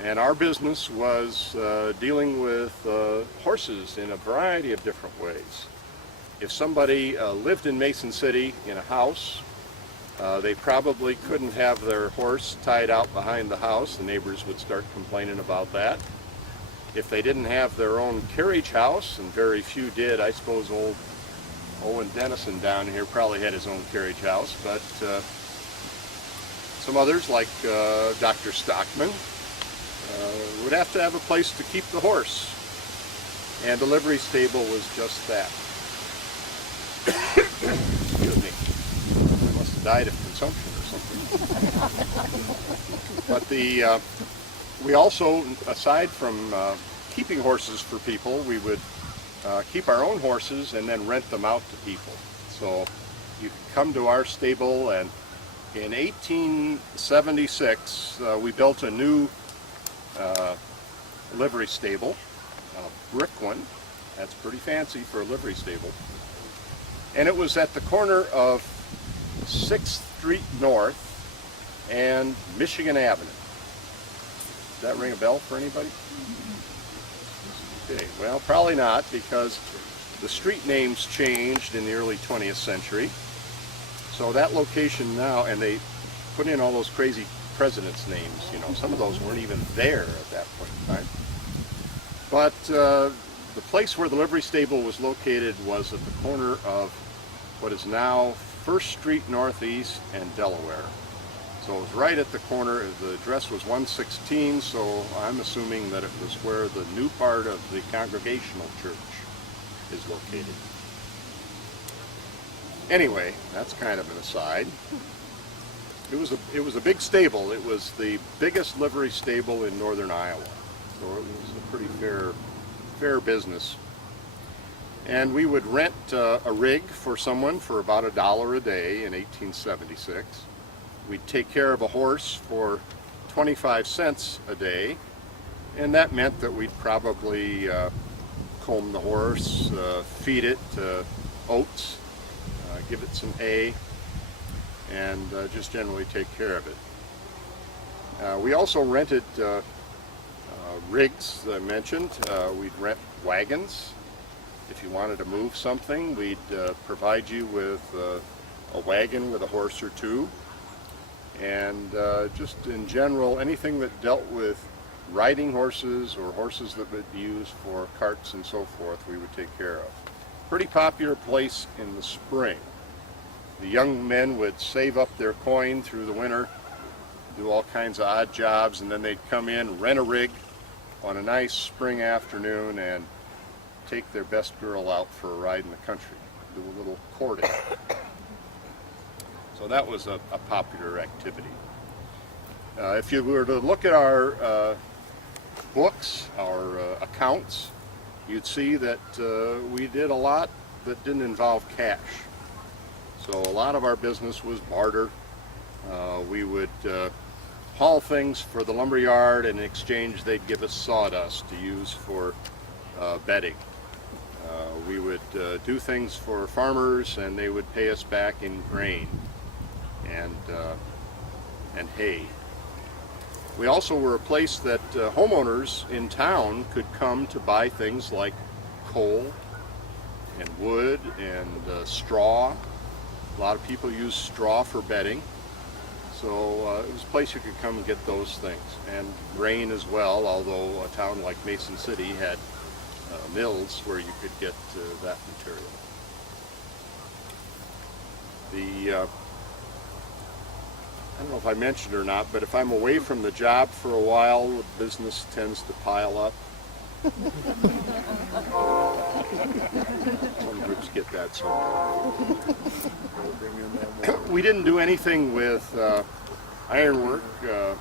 and our business was dealing with horses in a variety of different ways. If somebody lived in Mason City in a house, they probably couldn't have their horse tied out behind the house. The neighbors would start complaining about that. If they didn't have their own carriage house, and very few did, I suppose old Owen Dennison down here probably had his own carriage house, but some others, like Dr. Stockman, would have to have a place to keep the horse. And the livery stable was just that. Excuse me. I must have died of consumption or something. But we also, aside from keeping horses for people, we would keep our own horses and then rent them out to people. So you could come to our stable, and in 1876 we built a new livery stable, a brick one. That's pretty fancy for a livery stable. And it was at the corner of 6th Street North and Michigan Avenue. Does that ring a bell for anybody? Okay, well, probably not, because the street names changed in the early 20th century. So that location now, and they put in all those crazy presidents' names, you know, some of those weren't even there at that point in time. But the place where the livery stable was located was at the corner of what is now 1st Street Northeast and Delaware. So it was right at the corner. The address was 116, so I'm assuming that it was where the new part of the Congregational Church is located. Anyway, that's kind of an aside. It was a big stable. It was the biggest livery stable in northern Iowa, so it was a pretty fair business. And we would rent a rig for someone for about $1 a day in 1876. We'd take care of a horse for 25 cents a day, and that meant that we'd probably comb the horse, feed it oats, give it some hay, and just generally take care of it. We also rented rigs, as I mentioned. We'd rent wagons. If you wanted to move something, we'd provide you with a wagon with a horse or two. And just in general, anything that dealt with riding horses or horses that would be used for carts and so forth, we would take care of. Pretty popular place in the spring. The young men would save up their coin through the winter, do all kinds of odd jobs, and then they'd come in, rent a rig on a nice spring afternoon, and take their best girl out for a ride in the country, do a little courting. So that was a popular activity. If you were to look at our books, our accounts, you'd see that we did a lot that didn't involve cash. So a lot of our business was barter. We would haul things for the lumber yard, and in exchange they'd give us sawdust to use for bedding. We would do things for farmers, and they would pay us back in grain and hay. We also were a place that homeowners in town could come to buy things like coal and wood and straw. A lot of people use straw for bedding. So it was a place you could come and get those things. And grain as well, although a town like Mason City had mills where you could get that material. I don't know if I mentioned or not, but if I'm away from the job for a while, the business tends to pile up. Some groups get that sometimes. We didn't do anything with ironwork or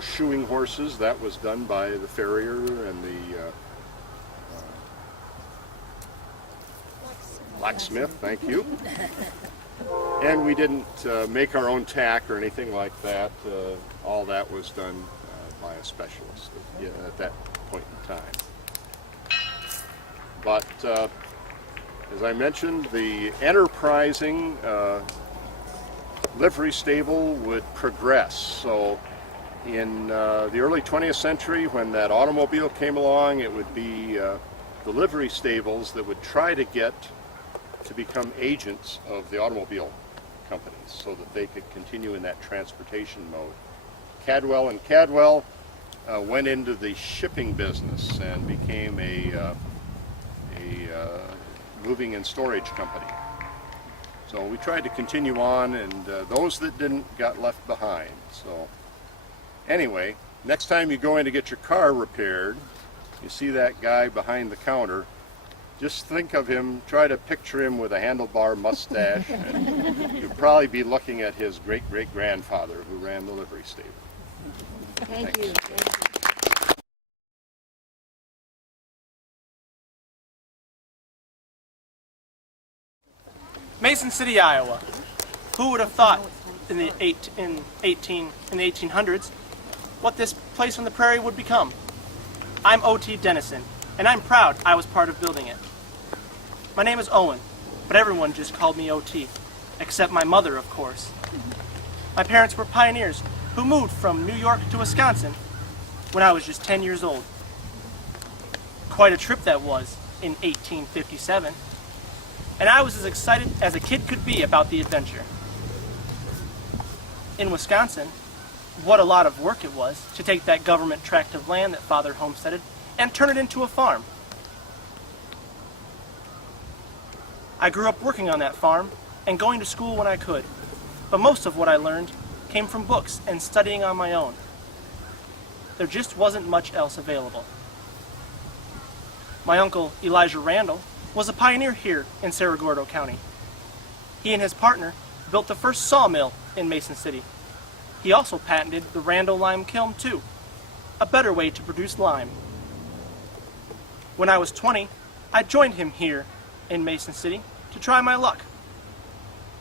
shoeing horses. That was done by the farrier and the blacksmith, thank you. And we didn't make our own tack or anything like that. All that was done by a specialist at that point in time. But as I mentioned, the enterprising livery stable would progress. So in the early 20th century, when that automobile came along, it would be the livery stables that would try to get to become agents of the automobile companies so that they could continue in that transportation mode. Cadwell and Cadwell went into the shipping business and became a moving and storage company. So we tried to continue on, and those that didn't got left behind. So anyway, next time you go in to get your car repaired, you see that guy behind the counter, just think of him, try to picture him with a handlebar mustache, and you'll probably be looking at his great-great-grandfather who ran the livery stable. Thank you. Mason City, Iowa. Who would have thought in the 1800s what this place on the prairie would become? I'm O.T. Dennison, and I'm proud I was part of building it. My name is Owen, but everyone just called me O.T., except my mother, of course. My parents were pioneers who moved from New York to Wisconsin when I was just 10 years old. Quite a trip that was in 1857. And I was as excited as a kid could be about the adventure. In Wisconsin, what a lot of work it was to take that government tract of land that Father homesteaded and turn it into a farm. I grew up working on that farm and going to school when I could, but most of what I learned came from books and studying on my own. There just wasn't much else available. My uncle, Elijah Randall, was a pioneer here in Cerro Gordo County. He and his partner built the first sawmill in Mason City. He also patented the Randall lime kiln too, a better way to produce lime. When I was 20, I joined him here in Mason City to try my luck.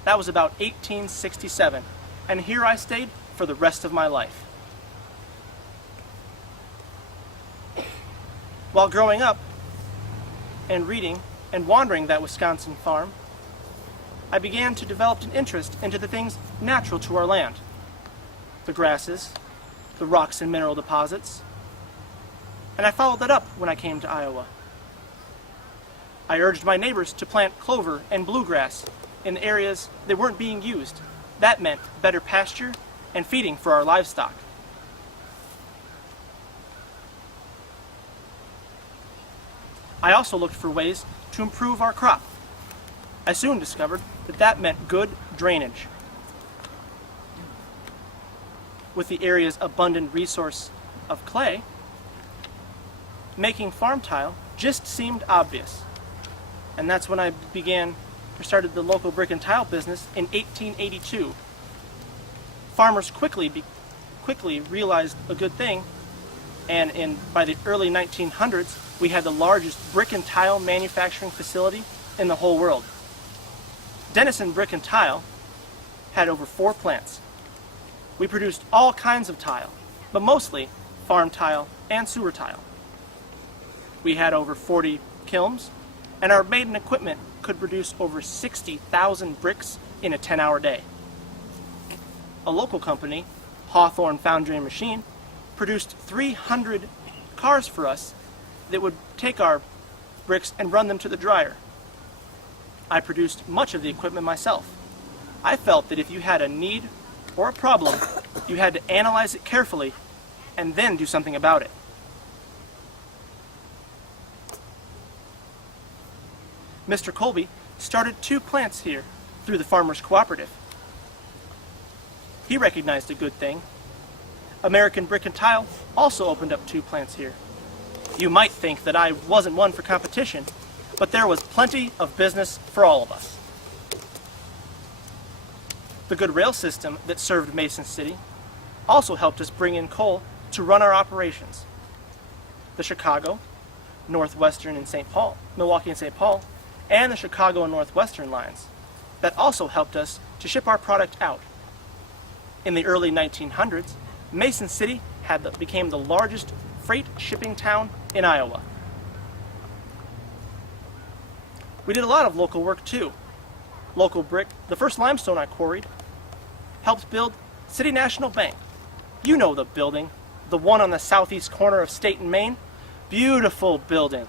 That was about 1867, and here I stayed for the rest of my life. While growing up and reading and wandering that Wisconsin farm, I began to develop an interest into the things natural to our land. The grasses, the rocks and mineral deposits, and I followed that up when I came to Iowa. I urged my neighbors to plant clover and bluegrass in areas that weren't being used. That meant better pasture and feeding for our livestock. I also looked for ways to improve our crop. I soon discovered that that meant good drainage. With the area's abundant resource of clay, making farm tile just seemed obvious. And that's when I started the local brick and tile business in 1882. Farmers quickly realized a good thing, and by the early 1900s, we had the largest brick and tile manufacturing facility in the whole world. Dennison Brick and Tile had over 4 plants. We produced all kinds of tile, but mostly farm tile and sewer tile. We had over 40 kilns, and our maiden equipment could produce over 60,000 bricks in a 10-hour day. A local company, Hawthorne Foundry and Machine, produced 300 cars for us that would take our bricks and run them to the dryer. I produced much of the equipment myself. I felt that if you had a need or a problem, you had to analyze it carefully and then do something about it. Mr. Colby started 2 plants here through the Farmers Cooperative. He recognized a good thing. American Brick and Tile also opened up 2 plants here. You might think that I wasn't one for competition, but there was plenty of business for all of us. The good rail system that served Mason City also helped us bring in coal to run our operations. The Chicago, Northwestern and St. Paul, Milwaukee and St. Paul, and the Chicago and Northwestern lines that also helped us to ship our product out. In the early 1900s, Mason City became the largest freight shipping town in Iowa. We did a lot of local work too. Local brick, the first limestone I quarried, helped build City National Bank. You know the building, the one on the southeast corner of State and Main. Beautiful building,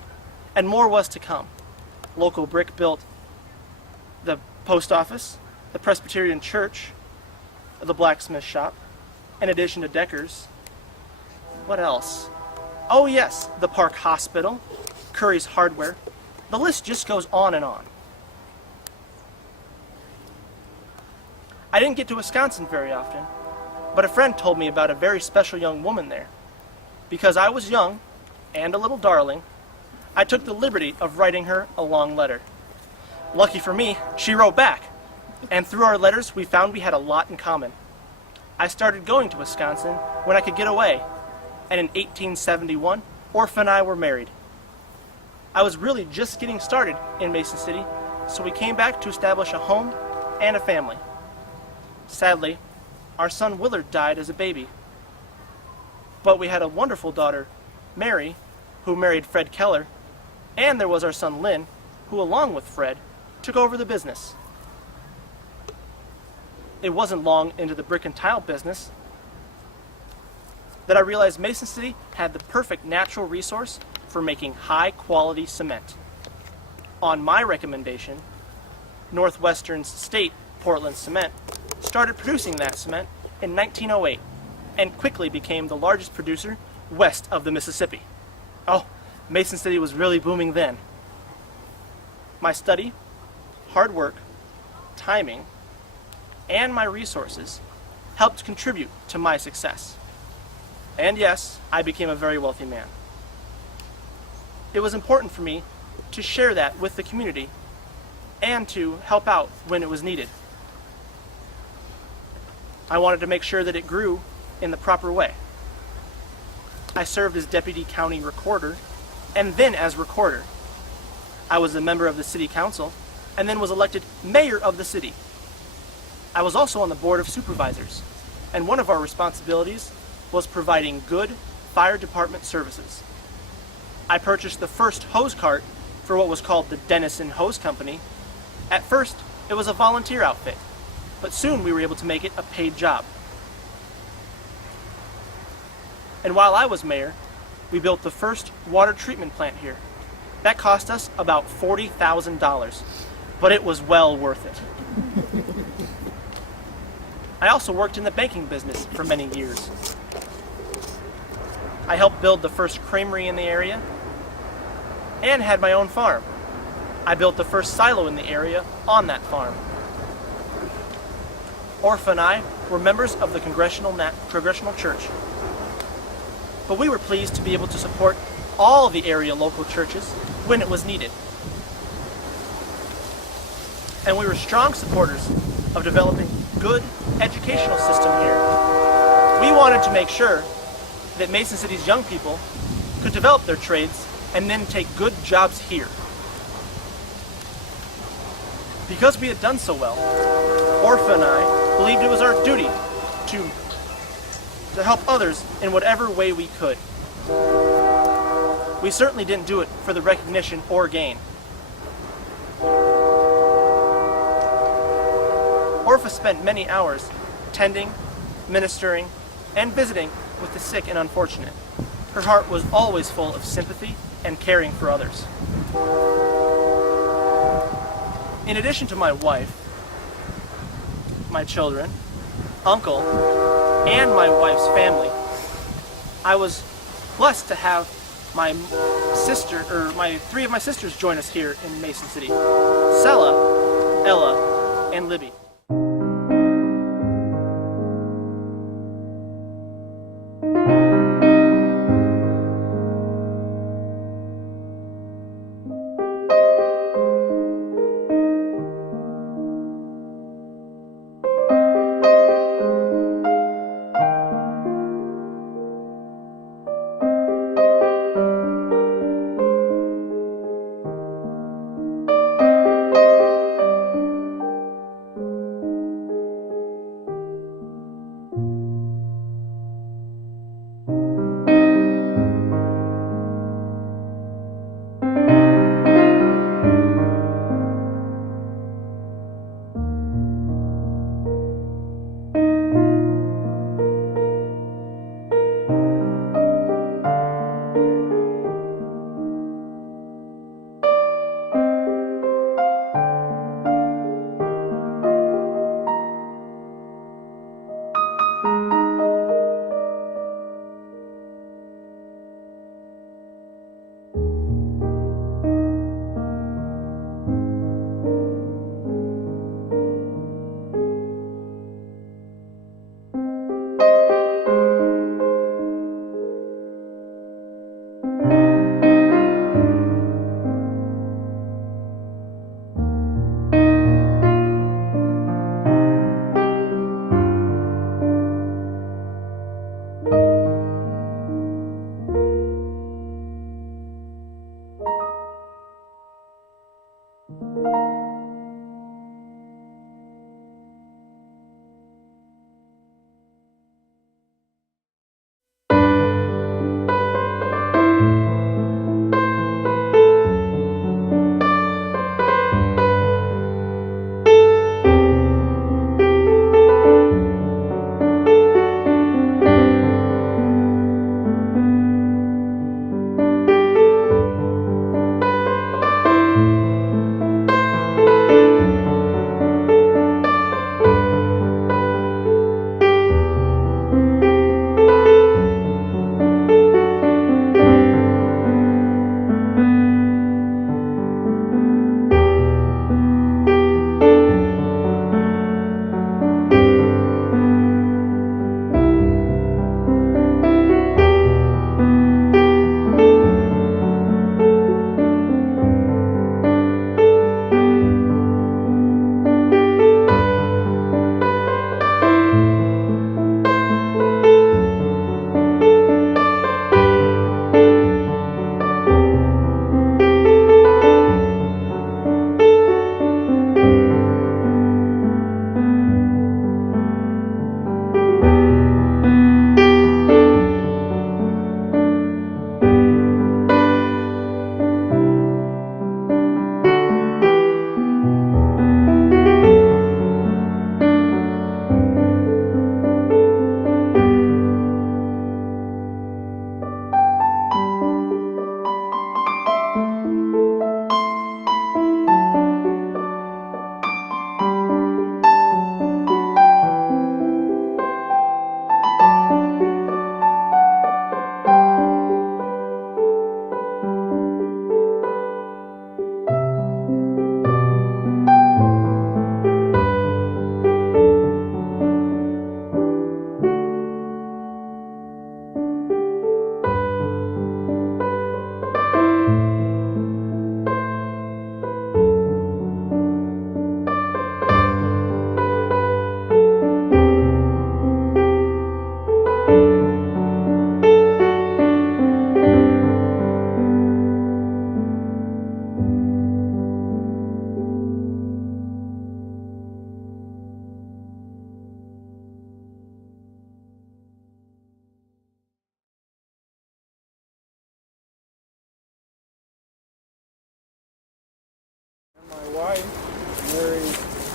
and more was to come. Local brick built the post office, the Presbyterian church, the blacksmith shop, in addition to Decker's. What else? Oh yes, the Park Hospital, Curry's Hardware. The list just goes on and on. I didn't get to Wisconsin very often, but a friend told me about a very special young woman there. Because I was young and a little darling, I took the liberty of writing her a long letter. Lucky for me, she wrote back, and through our letters we found we had a lot in common. I started going to Wisconsin when I could get away, and in 1871, Orpha and I were married. I was really just getting started in Mason City, so we came back to establish a home and a family. Sadly, our son Willard died as a baby. But we had a wonderful daughter, Mary, who married Fred Keller, and there was our son Lynn, who along with Fred, took over the business. It wasn't long into the brick and tile business that I realized Mason City had the perfect natural resource for making high-quality cement. On my recommendation, Northwestern-State Portland Cement started producing that cement in 1908 and quickly became the largest producer west of the Mississippi. Oh, Mason City was really booming then. My study, hard work, timing, and my resources helped contribute to my success. And yes, I became a very wealthy man. It was important for me to share that with the community and to help out when it was needed. I wanted to make sure that it grew in the proper way. I served as deputy county recorder and then as recorder. I was a member of the city council and then was elected mayor of the city. I was also on the board of supervisors, and one of our responsibilities was providing good fire department services. I purchased the first hose cart for what was called the Denison Hose Company. At first, it was a volunteer outfit, but soon we were able to make it a paid job. And while I was mayor, we built the first water treatment plant here. That cost us about $40,000, but it was well worth it. I also worked in the banking business for many years. I helped build the first creamery in the area and had my own farm. I built the first silo in the area on that farm. Orpha and I were members of the Congressional Church, but we were pleased to be able to support all the area local churches when it was needed. And we were strong supporters of developing good educational system here. We wanted to make sure that Mason City's young people could develop their trades and then take good jobs here. Because we had done so well, Orpha and I believed it was our duty to help others in whatever way we could. We certainly didn't do it for the recognition or gain. Orpha spent many hours tending, ministering, and visiting with the sick and unfortunate. Her heart was always full of sympathy and caring for others. In addition to my wife, my children, uncle, and my wife's family, I was blessed to have my three of my sisters join us here in Mason City: Sella, Ella, and Libby.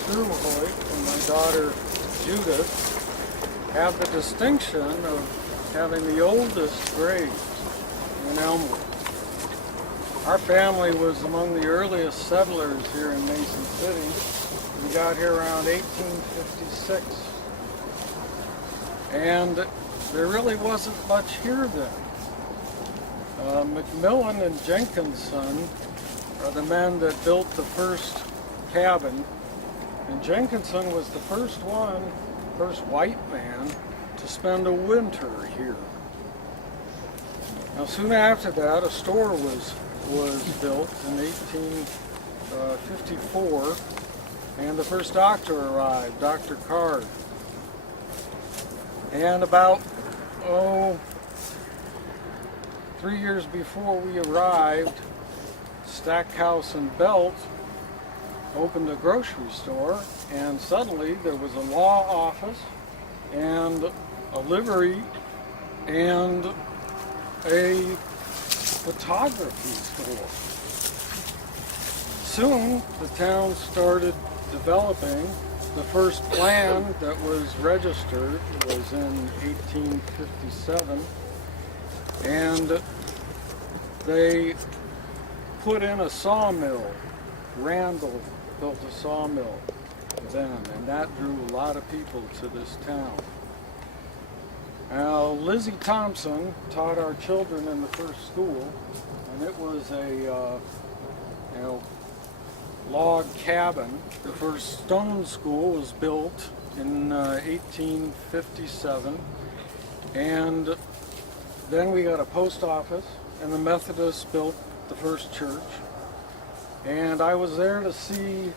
Sue Hoyt and my daughter Judith have the distinction of having the oldest graves in Elmwood. Our family was among the earliest settlers here in Mason City. We got here around 1856. And there really wasn't much here then. McMillan and Jenkinson are the men that built the first cabin. And Jenkinson was the first white man to spend a winter here. Now soon after that, a store was built in 1854, and the first doctor arrived, Dr. Card. And about, 3 years before we arrived, Stackhouse and Belt opened a grocery store, and suddenly there was a law office and a livery and a photography store. Soon the town started developing. The first plan that was registered was in 1857, and they put in a sawmill. Randall built a sawmill then, and that drew a lot of people to this town. Now, Lizzie Thompson taught our children in the first school, and it was a log cabin. The first stone school was built in 1857, and then we got a post office, and the Methodists built the first church. And I was there to see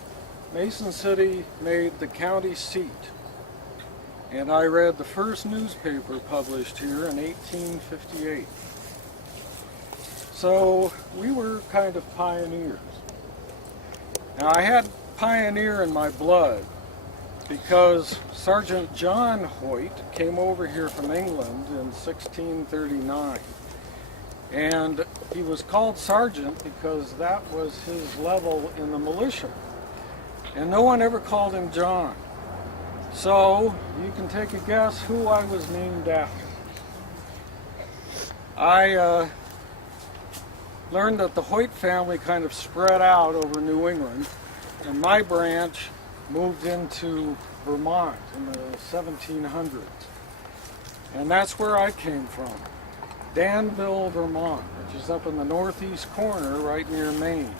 Mason City made the county seat. And I read the first newspaper published here in 1858. So we were kind of pioneers. Now I had pioneer in my blood because Sergeant John Hoyt came over here from England in 1639. And he was called sergeant because that was his level in the militia. And no one ever called him John. So you can take a guess who I was named after. I learned that the Hoyt family kind of spread out over New England, and my branch moved into Vermont in the 1700s. And that's where I came from. Danville, Vermont, which is up in the northeast corner right near Maine.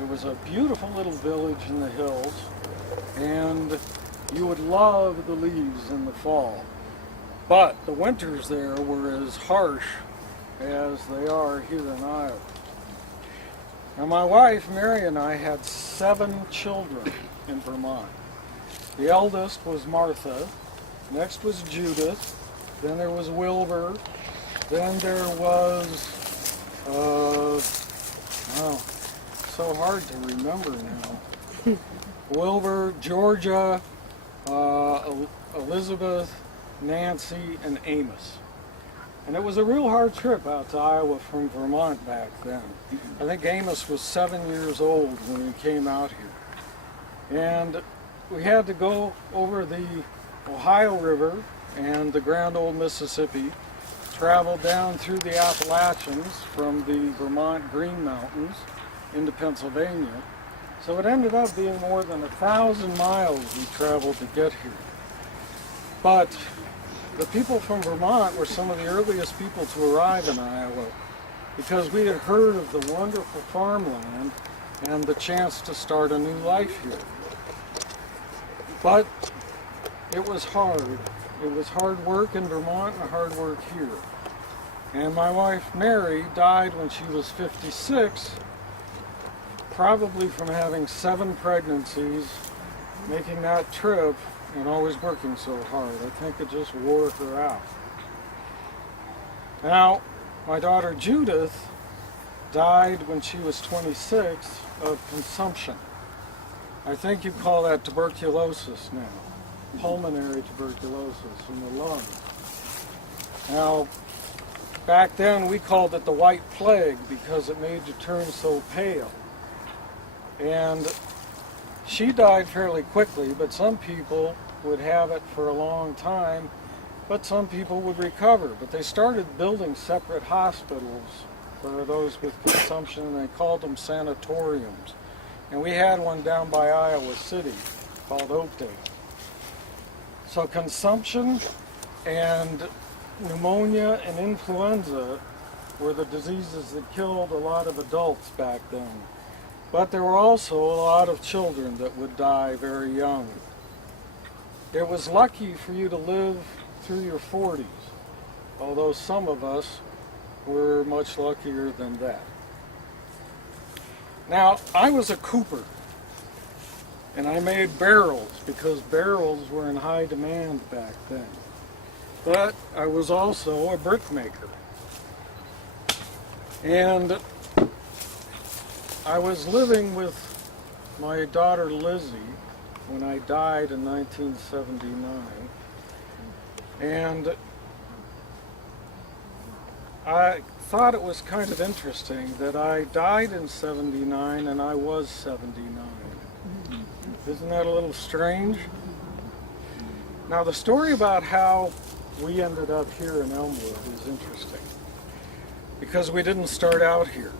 It was a beautiful little village in the hills, and you would love the leaves in the fall. But the winters there were as harsh as they are here in Iowa. Now my wife, Mary, and I had 7 children in Vermont. The eldest was Martha, next was Judith, then there was Wilbur, then there was, so hard to remember now. Wilbur, Georgia, Elizabeth, Nancy, and Amos. And it was a real hard trip out to Iowa from Vermont back then. I think Amos was 7 years old when we came out here. And we had to go over the Ohio River and the Grand Old Mississippi, travel down through the Appalachians from the Vermont Green Mountains into Pennsylvania. So it ended up being more than 1,000 miles we traveled to get here. But the people from Vermont were some of the earliest people to arrive in Iowa because we had heard of the wonderful farmland and the chance to start a new life here. But it was hard. It was hard work in Vermont and hard work here. And my wife Mary died when she was 56, probably from having 7 pregnancies, making that trip, and always working so hard. I think it just wore her out. Now, my daughter Judith died when she was 26 of consumption. I think you call that tuberculosis now, pulmonary tuberculosis in the lung. Now, back then we called it the white plague because it made you turn so pale. And She died fairly quickly, but some people would have it for a long time, but some people would recover. But they started building separate hospitals for those with consumption, and they called them sanatoriums. And we had one down by Iowa City called Oakdale. So consumption and pneumonia and influenza were the diseases that killed a lot of adults back then. But there were also a lot of children that would die very young. It was lucky for you to live through your 40s, although some of us were much luckier than that. Now, I was a cooper, and I made barrels because barrels were in high demand back then. But I was also a brickmaker. And I was living with my daughter Lizzie when I died in 1979. And I thought it was kind of interesting that I died in 79 and I was 79. Isn't that a little strange? Now the story about how we ended up here in Elmwood is interesting, because we didn't start out here.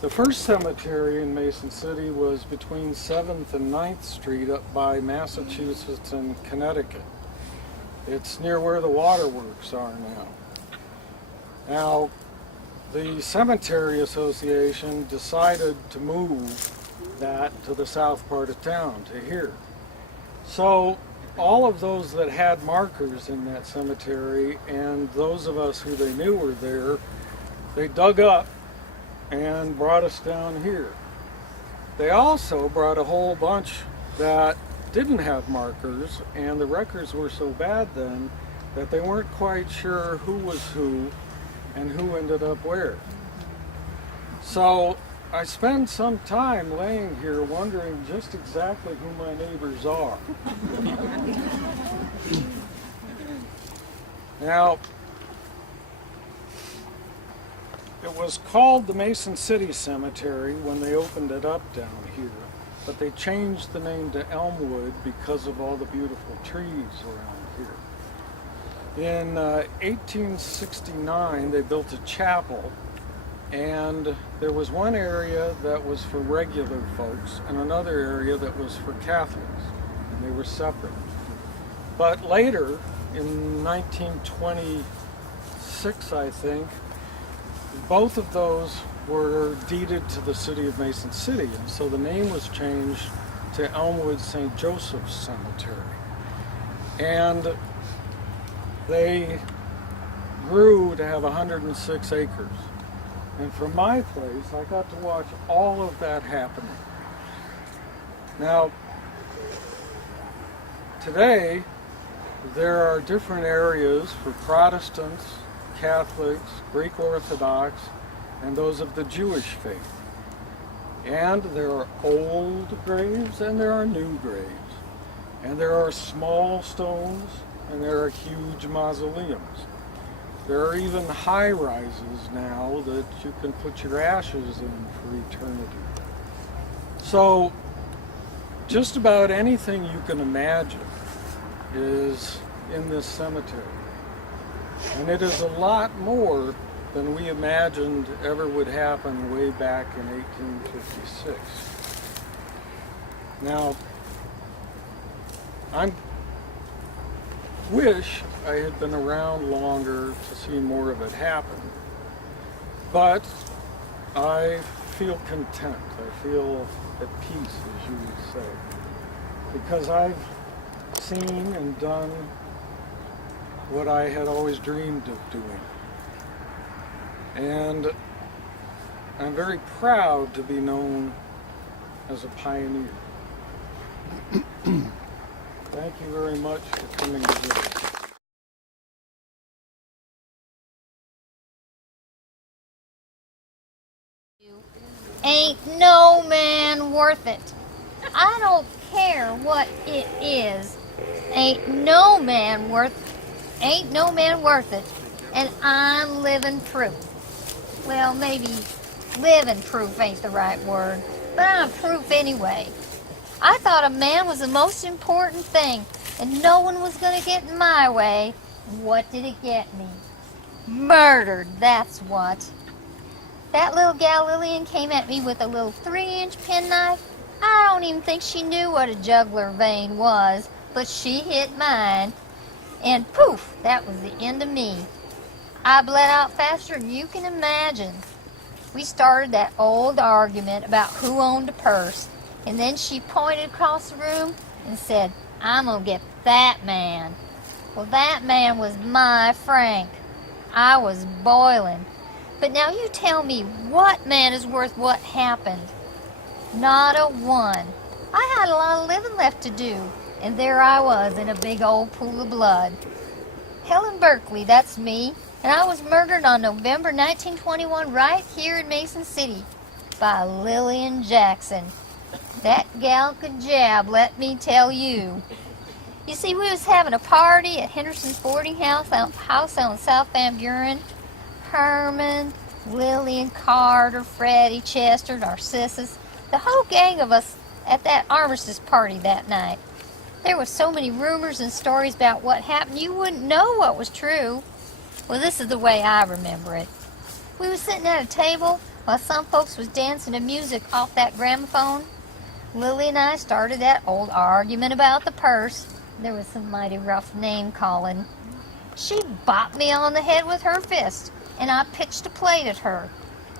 The first cemetery in Mason City was between 7th and 9th Street up by Massachusetts and Connecticut. It's near where the waterworks are now. Now, the Cemetery Association decided to move that to the south part of town, to here. So all of those that had markers in that cemetery, and those of us who they knew were there, they dug up and brought us down here. They also brought a whole bunch that didn't have markers, and the records were so bad then that they weren't quite sure who was who and who ended up where. So I spend some time laying here wondering just exactly who my neighbors are. Now, it was called the Mason City Cemetery when they opened it up down here, but they changed the name to Elmwood because of all the beautiful trees around here. In 1869, they built a chapel, and there was one area that was for regular folks and another area that was for Catholics, and they were separate. But later, in 1926, I think, both of those were deeded to the city of Mason City, and so the name was changed to Elmwood-St. Joseph's Cemetery. And they grew to have 106 acres. And from my place, I got to watch all of that happening. Now, today, there are different areas for Protestants, Catholics, Greek Orthodox, and those of the Jewish faith. And there are old graves and there are new graves. And there are small stones and there are huge mausoleums. There are even high rises now that you can put your ashes in for eternity. So just about anything you can imagine is in this cemetery. And it is a lot more than we imagined ever would happen way back in 1856. Now, I wish I had been around longer to see more of it happen, but I feel content. I feel at peace, as you would say, because I've seen and done what I had always dreamed of doing. And I'm very proud to be known as a pioneer. Thank you very much for coming to visit. Ain't no man worth it. I don't care what it is. Ain't no man worth it. And I'm living proof. Well, maybe living proof ain't the right word, but I'm proof anyway. I thought a man was the most important thing, and no one was going to get in my way. What did it get me? Murdered, that's what. That little gal Lillian came at me with a little 3-inch penknife. I don't even think she knew what a jugular vein was, but she hit mine. And poof, that was the end of me. I bled out faster than you can imagine. We started that old argument about who owned the purse, and then she pointed across the room and said, "I'm gonna get that man." Well, that man was my Frank. I was boiling. But now you tell me, what man is worth what happened? Not a one. I had a lot of living left to do, and there I was in a big old pool of blood. Helen Berkeley, that's me, and I was murdered on November 1921 right here in Mason City by Lillian Jackson. That gal could jab, let me tell you. You see, we was having a party at Henderson's boarding house on South Van Buren. Herman, Lillian, Carter, Freddie, Chester, Narcissus, the whole gang of us at that armistice party that night. There were so many rumors and stories about what happened, you wouldn't know what was true. Well, this is the way I remember it. We was sitting at a table while some folks was dancing to music off that gramophone. Lily and I started that old argument about the purse. There was some mighty rough name-calling. She bopped me on the head with her fist, and I pitched a plate at her.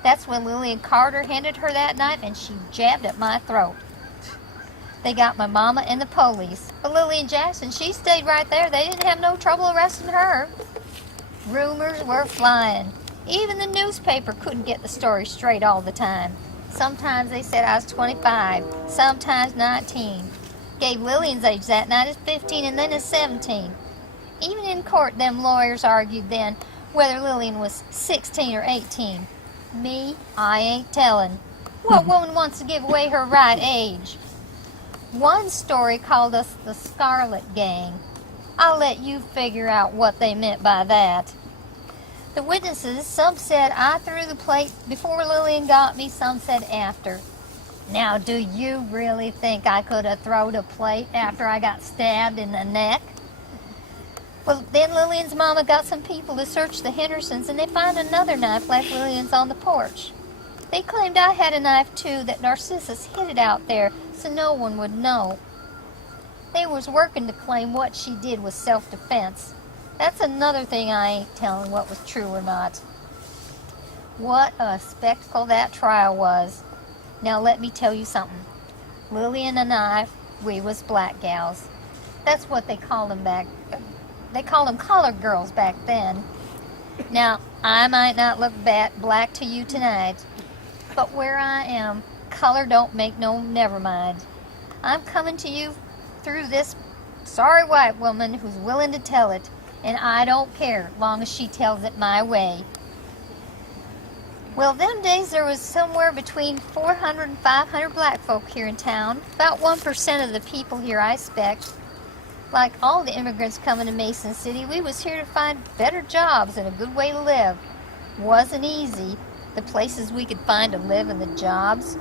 That's when Lillian Carter handed her that knife, and she jabbed at my throat. They got my mama and the police. But Lillian Jackson, she stayed right there. They didn't have no trouble arresting her. Rumors were flying. Even the newspaper couldn't get the story straight all the time. Sometimes they said I was 25, sometimes 19. Gave Lillian's age that night as 15 and then as 17. Even in court, them lawyers argued then whether Lillian was 16 or 18. Me, I ain't telling. What woman wants to give away her right age? One story called us the Scarlet Gang. I'll let you figure out what they meant by that. The witnesses, some said I threw the plate before Lillian got me, some said after. Now, do you really think I could have thrown a plate after I got stabbed in the neck? Well, then Lillian's mama got some people to search the Hendersons, and they found another knife like Lillian's on the porch. They claimed I had a knife too, that Narcissus hid it out there so no one would know. They was working to claim what she did was self-defense. That's another thing I ain't telling what was true or not. What a spectacle that trial was. Now let me tell you something. Lillian and I, we was black gals. That's what they called them They called them colored girls back then. Now, I might not look black to you tonight, but where I am, color don't make no never mind. I'm coming to you through this sorry white woman who's willing to tell it, and I don't care, long as she tells it my way. Well, them days there was somewhere between 400 and 500 black folk here in town. About 1% of the people here, I expect. Like all the immigrants coming to Mason City, we was here to find better jobs and a good way to live. Wasn't easy, the places we could find to live and the jobs.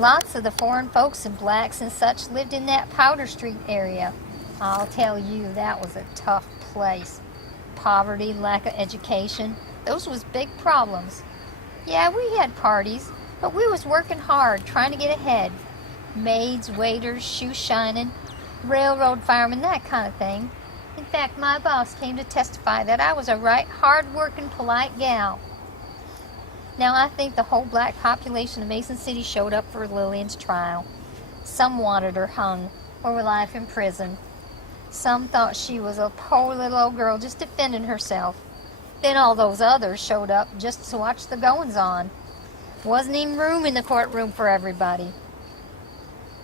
Lots of the foreign folks and blacks and such lived in that Powder Street area. I'll tell you, that was a tough place. Poverty, lack of education, those was big problems. Yeah, we had parties, but we was working hard, trying to get ahead. Maids, waiters, shoe shining, railroad firemen, that kind of thing. In fact, my boss came to testify that I was a right hard-working, polite gal. Now, I think the whole black population of Mason City showed up for Lillian's trial. Some wanted her hung or life in prison. Some thought she was a poor little old girl just defending herself. Then all those others showed up just to watch the goings-on. Wasn't even room in the courtroom for everybody.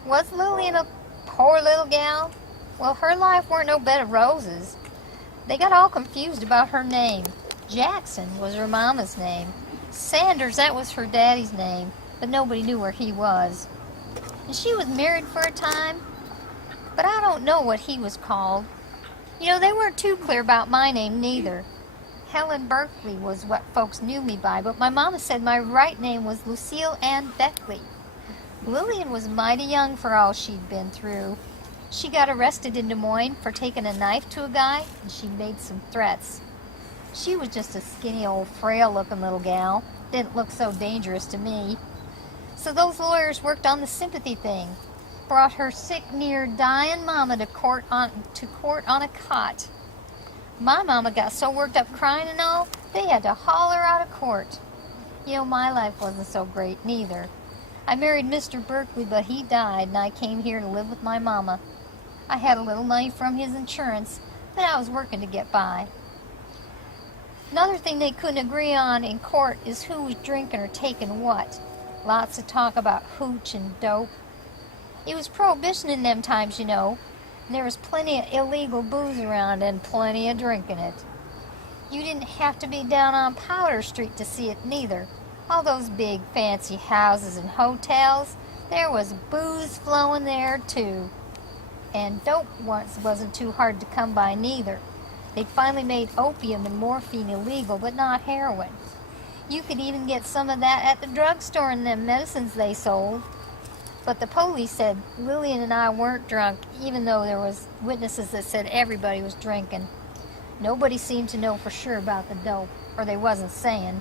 Was Lillian a poor little gal? Well, her life weren't no bed of roses. They got all confused about her name. Jackson was her mama's name. Sanders, that was her daddy's name, but nobody knew where he was. And she was married for a time, but I don't know what he was called. You know, they weren't too clear about my name neither. Helen Berkeley was what folks knew me by, but my mama said my right name was Lucille Ann Beckley. Lillian was mighty young for all she'd been through. She got arrested in Des Moines for taking a knife to a guy, and she made some threats. She was just a skinny old frail-looking little gal. Didn't look so dangerous to me. So those lawyers worked on the sympathy thing. Brought her sick, near-dying mama to court on a cot. My mama got so worked up crying and all, they had to haul her out of court. You know, my life wasn't so great neither. I married Mr. Berkeley, but he died, and I came here to live with my mama. I had a little money from his insurance, but I was working to get by. Another thing they couldn't agree on in court is who was drinking or taking what. Lots of talk about hooch and dope. It was prohibition in them times, you know, and there was plenty of illegal booze around and plenty of drinking it. You didn't have to be down on Powder Street to see it neither. All those big fancy houses and hotels, there was booze flowing there too. And dope once wasn't too hard to come by neither. They'd finally made opium and morphine illegal, but not heroin. You could even get some of that at the drugstore in them medicines they sold. But the police said Lillian and I weren't drunk, even though there was witnesses that said everybody was drinking. Nobody seemed to know for sure about the dope, or they wasn't saying.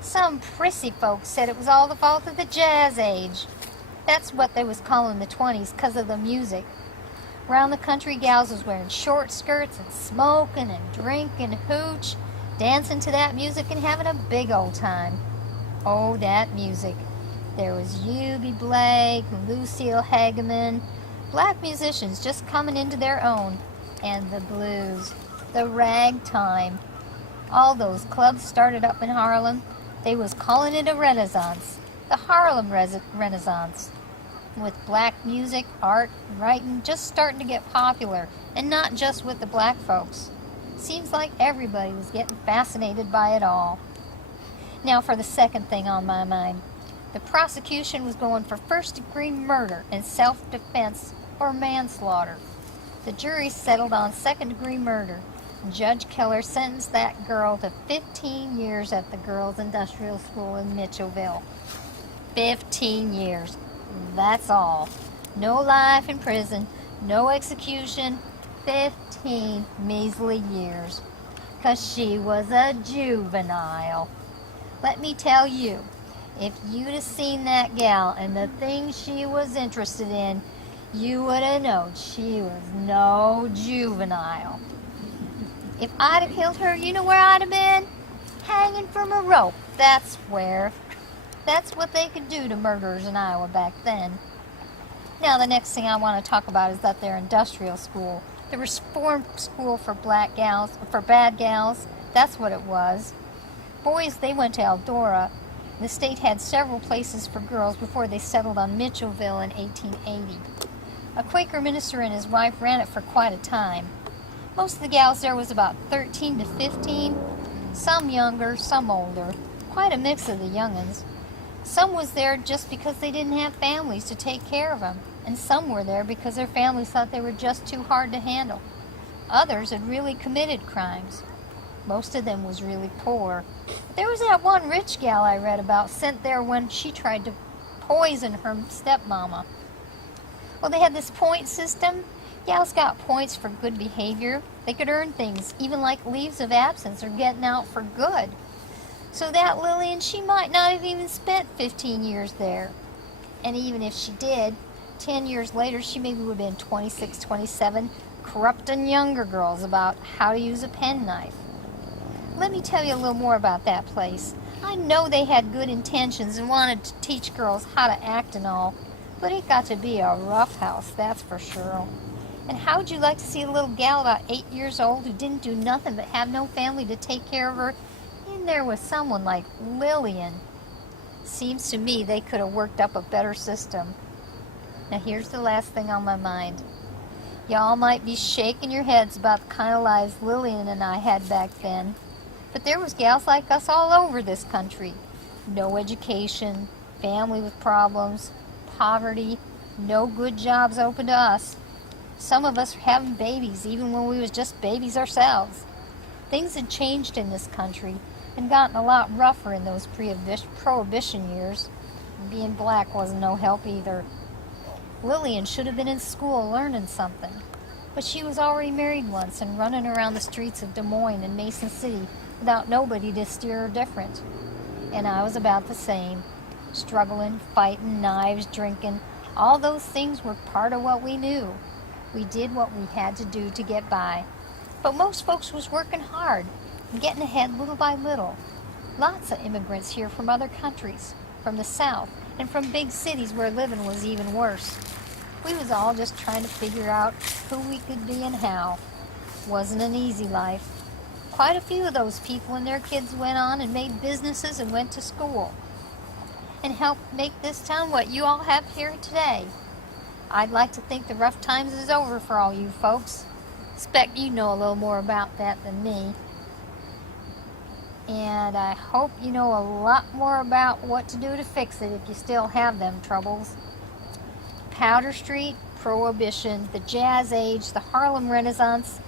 Some prissy folks said it was all the fault of the jazz age. That's what they was calling the 20s, 'cause of the music. Round the country, gals was wearing short skirts and smoking and drinking hooch, dancing to that music and having a big old time. Oh, that music. There was Eubie Blake, Lucille Hageman, black musicians just coming into their own. And the blues, the ragtime. All those clubs started up in Harlem. They was calling it a renaissance, the Harlem Renaissance. With black music, art, writing just starting to get popular, and not just with the black folks. Seems like everybody was getting fascinated by it all. Now for the second thing on my mind. The prosecution was going for first-degree murder and self-defense or manslaughter. The jury settled on second-degree murder. Judge Keller sentenced that girl to 15 years at the Girls Industrial School in Mitchellville. 15 years. That's all. No life in prison, no execution, 15 measly years. 'Cause she was a juvenile. Let me tell you, if you'd have seen that gal and the things she was interested in, you would have known she was no juvenile. If I'd have killed her, you know where I'd have been? Hanging from a rope, that's where. That's what they could do to murderers in Iowa back then. Now the next thing I want to talk about is that their industrial school. The reform school for black gals, for bad gals, that's what it was. Boys, they went to Eldora. The state had several places for girls before they settled on Mitchellville in 1880. A Quaker minister and his wife ran it for quite a time. Most of the gals there was about 13 to 15, some younger, some older, quite a mix of the young'uns. Some was there just because they didn't have families to take care of them, and some were there because their families thought they were just too hard to handle. Others had really committed crimes. Most of them was really poor. But there was that one rich gal I read about sent there when she tried to poison her stepmama. Well, they had this point system. Gals got points for good behavior. They could earn things, even like leaves of absence or getting out for good. So that Lillian, she might not have even spent 15 years there. And even if she did, 10 years later, she maybe would have been 26, 27, corrupting younger girls about how to use a penknife. Let me tell you a little more about that place. I know they had good intentions and wanted to teach girls how to act and all, but it got to be a rough house, that's for sure. And how would you like to see a little gal about 8 years old who didn't do nothing but have no family to take care of her in there with someone like Lillian? Seems to me they could have worked up a better system. Now here's the last thing on my mind. Y'all might be shaking your heads about the kind of lives Lillian and I had back then. But there was gals like us all over this country. No education, family with problems, poverty, no good jobs open to us. Some of us were having babies even when we was just babies ourselves. Things had changed in this country and gotten a lot rougher in those prohibition years. and being black wasn't no help either. Lillian should have been in school learning something, but she was already married once and running around the streets of Des Moines and Mason City without nobody to steer her different. And I was about the same, struggling, fighting, knives, drinking. All those things were part of what we knew. We did what we had to do to get by. But most folks was working hard and getting ahead little by little. Lots of immigrants here from other countries, from the South, and from big cities where living was even worse. We was all just trying to figure out who we could be and how. Wasn't an easy life. Quite a few of those people and their kids went on and made businesses and went to school and helped make this town what you all have here today. I'd like to think the rough times is over for all you folks. Expect you know a little more about that than me. And I hope you know a lot more about what to do to fix it if you still have them troubles. Powder Street, Prohibition, the Jazz Age, the Harlem Renaissance,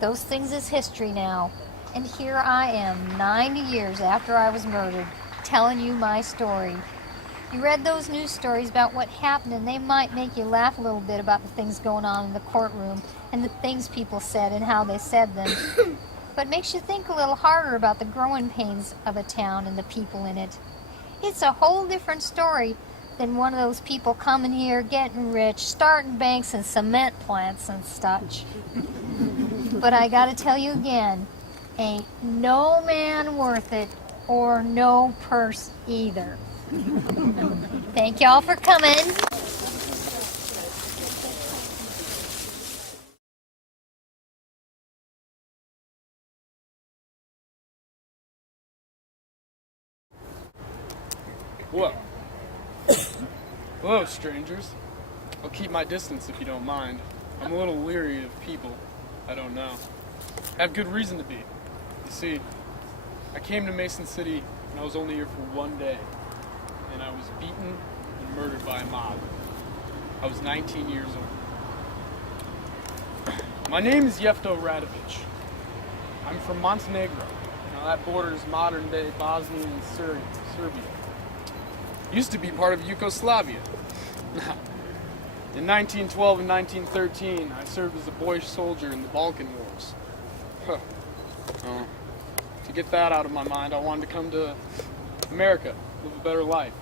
those things is history now. And here I am, 90 years after I was murdered, telling you my story. You read those news stories about what happened, and they might make you laugh a little bit about the things going on in the courtroom and the things people said and how they said them. But makes you think a little harder about the growing pains of a town and the people in it. It's a whole different story than one of those people coming here, getting rich, starting banks and cement plants and such. But I gotta tell you again, ain't no man worth it, or no purse either. Thank y'all for coming. Whoa. Hello, strangers. I'll keep my distance if you don't mind. I'm a little leery of people I don't know. I have good reason to be. You see, I came to Mason City and I was only here for one day, and I was beaten and murdered by a mob. I was 19 years old. My name is Yefto Radovich. I'm from Montenegro. Now that borders modern-day Bosnia and Serbia. Used to be part of Yugoslavia. In 1912 and 1913, I served as a boy soldier in the Balkan Wars. To get that out of my mind, I wanted to come to America, live a better life.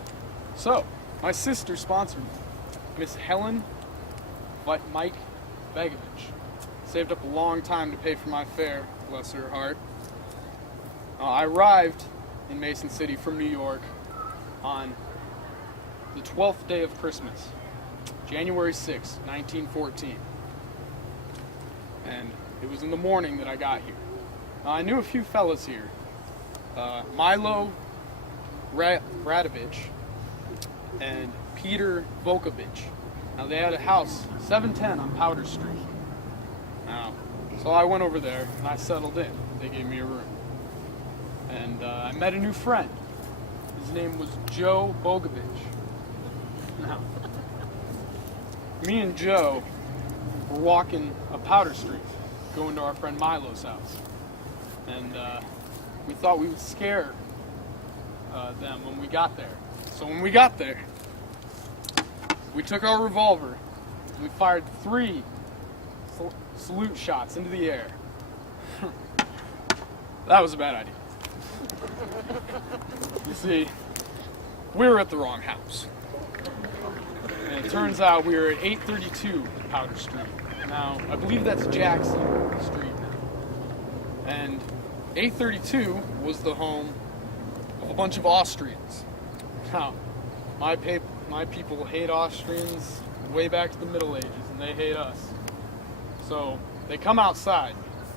So, my sister sponsored me, Miss Helen Mike Begovich. Saved up a long time to pay for my fare, bless her heart. I arrived in Mason City from New York on the 12th day of Christmas, January 6, 1914. And it was in the morning that I got here. I knew a few fellas here. Milo Radovich and Peter Volkovich. Now they had a house, 710 on Powder Street. So I went over there and I settled in. They gave me a room. And I met a new friend. His name was Joe Bogovich. Now, me and Joe were walking up Powder Street, going to our friend Milo's house. And we thought we would scare them when we got there. So when we got there, we took our revolver and we fired 3 salute shots into the air. That was a bad idea. You see, we were at the wrong house. And it turns out we were at 832 Powder Street. Now, I believe that's Jackson Street now. And 832 was the home of a bunch of Austrians. Now, my people hate Austrians way back to the Middle Ages, and they hate us. So they come outside,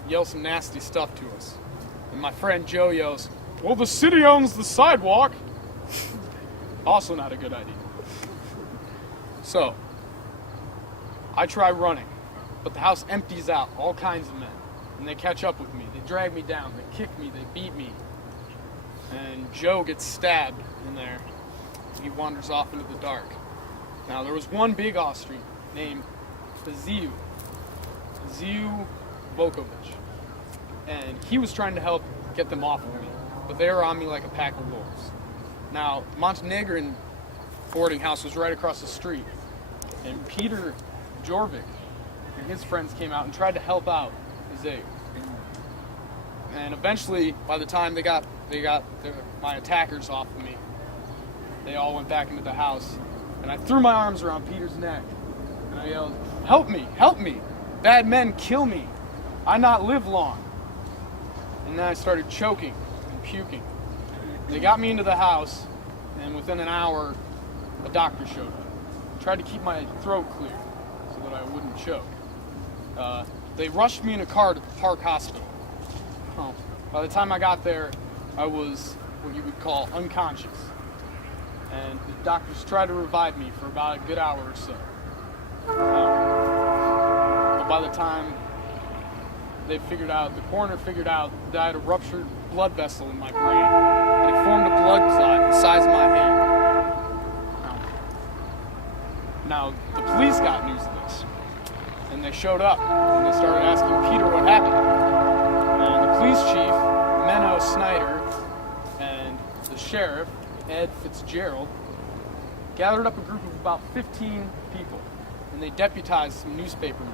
yell some nasty stuff to us. And my friend Joe yells, "Well, the city owns the sidewalk." Also not a good idea. So, I try running, but the house empties out, all kinds of men. And they catch up with me. They drag me down, they kick me, they beat me. And Joe gets stabbed in there. He wanders off into the dark. Now, there was one big Austrian named Ziu Volkovich. And he was trying to help get them off of me. But they were on me like a pack of wolves. Now, Montenegrin boarding house was right across the street. And Peter Jorvik and his friends came out and tried to help out Isaiah. And eventually, by the time they got my attackers off of me, they all went back into the house. And I threw my arms around Peter's neck. And I yelled, "Help me! Help me! Bad men kill me! I not live long!" And then I started choking and puking. They got me into the house, and within an hour, a doctor showed up. Tried to keep my throat clear so that I wouldn't choke. They rushed me in a car to the Park Hospital. By the time I got there, I was what you would call unconscious. And the doctors tried to revive me for about a good hour or so. But by the time the coroner figured out that I had a ruptured blood vessel in my brain, and it formed a blood clot the size of my hand. Now, the police got news of this, and they showed up, and they started asking Peter what happened. And the police chief, Menno Snyder, and the sheriff, Ed Fitzgerald, gathered up a group of about 15 people, and they deputized some newspapermen.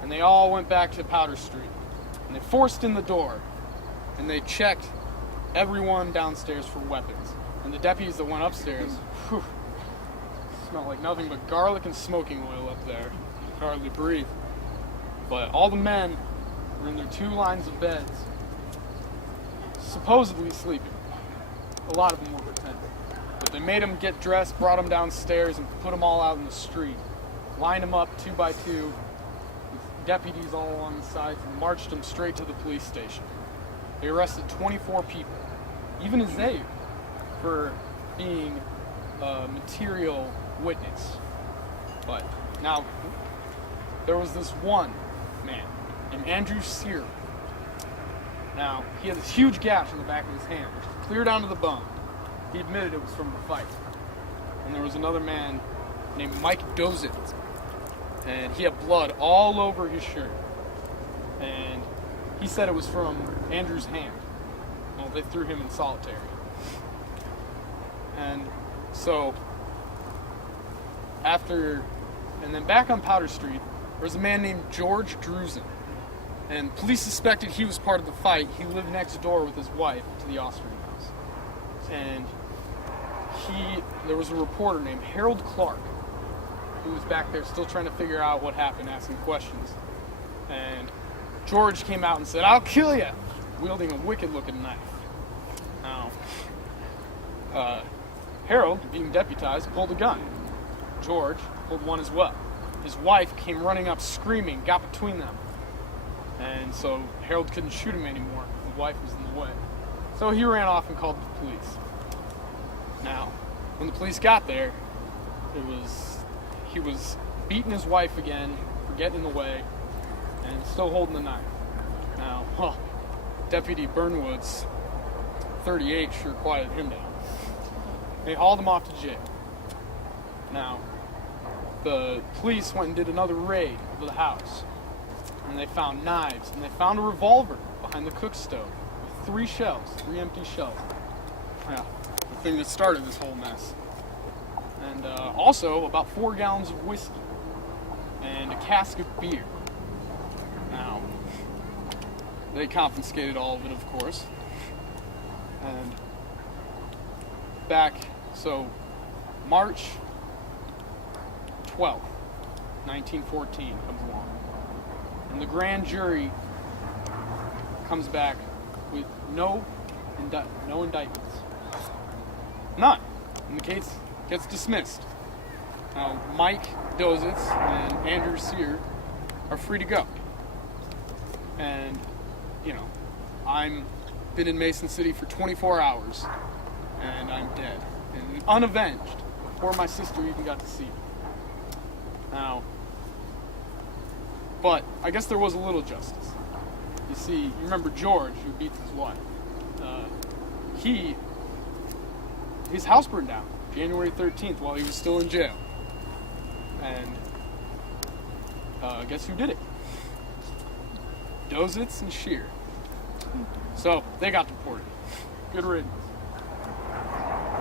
And they all went back to Powder Street, and they forced in the door, and they checked everyone downstairs for weapons. And the deputies that went upstairs, whew, smelled like nothing but garlic and smoking oil up there. You could hardly breathe. But all the men were in their 2 lines of beds, supposedly sleeping. A lot of them were pretending. But they made them get dressed, brought them downstairs, and put them all out in the street. Lined them up 2 by 2, with deputies all along the sides, and marched them straight to the police station. They arrested 24 people, even Isaiah, for being a material witness. But now, there was this one man named Andrew Sear. Now, he had this huge gash in the back of his hand, clear down to the bone. He admitted it was from the fight. And there was another man named Mike Dozit, and he had blood all over his shirt. And he said it was from Andrew's hand. Well, they threw him in solitary. And so, and then back on Powder Street, there was a man named George Drusen. And police suspected he was part of the fight. He lived next door with his wife to the Austrian house. And there was a reporter named Harold Clark who was back there still trying to figure out what happened, asking questions. And George came out and said, "I'll kill you," wielding a wicked-looking knife. Now, Harold, being deputized, pulled a gun. George pulled one as well. His wife came running up screaming, got between them. And so Harold couldn't shoot him anymore. The wife was in the way. So he ran off and called the police. Now, when the police got there, he was beating his wife again for getting in the way and still holding the knife. Now, Deputy Burnwood's 38 sure quieted him down. They hauled him off to jail. Now, the police went and did another raid of the house. And they found knives, and they found a revolver behind the cook stove with 3 empty shells. Yeah, the thing that started this whole mess. And also about 4 gallons of whiskey and a cask of beer. Now, they confiscated all of it, of course. And March 12th, 1914 comes along. And the grand jury comes back with no indictments. None. And the case gets dismissed. Now, Mike Dozitz and Andrew Sear are free to go. And, I'm been in Mason City for 24 hours, and I'm dead. And unavenged, before my sister even got to see me. Now, but I guess there was a little justice. You see, you remember George, who beats his wife. His house burned down January 13th while he was still in jail. And guess who did it? Dozitz and Shear. So they got deported. Good riddance.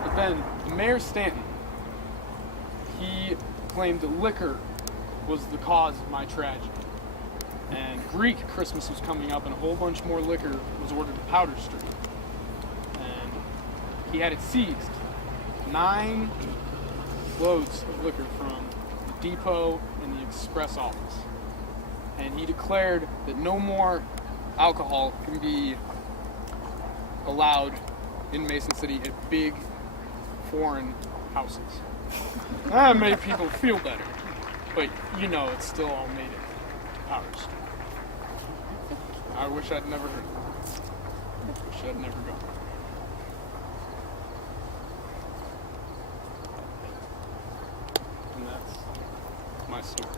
But then Mayor Stanton he claimed that liquor was the cause of my tragedy. And Greek Christmas was coming up, and a whole bunch more liquor was ordered to Powder Street. And he had it seized. 9 loads of liquor from the depot and the express office. And he declared that no more alcohol can be allowed in Mason City at big foreign houses. That made people feel better. But you know, it still all made it Powder Street. I wish I'd never heard of it. Wish I'd never gone. And that's my story.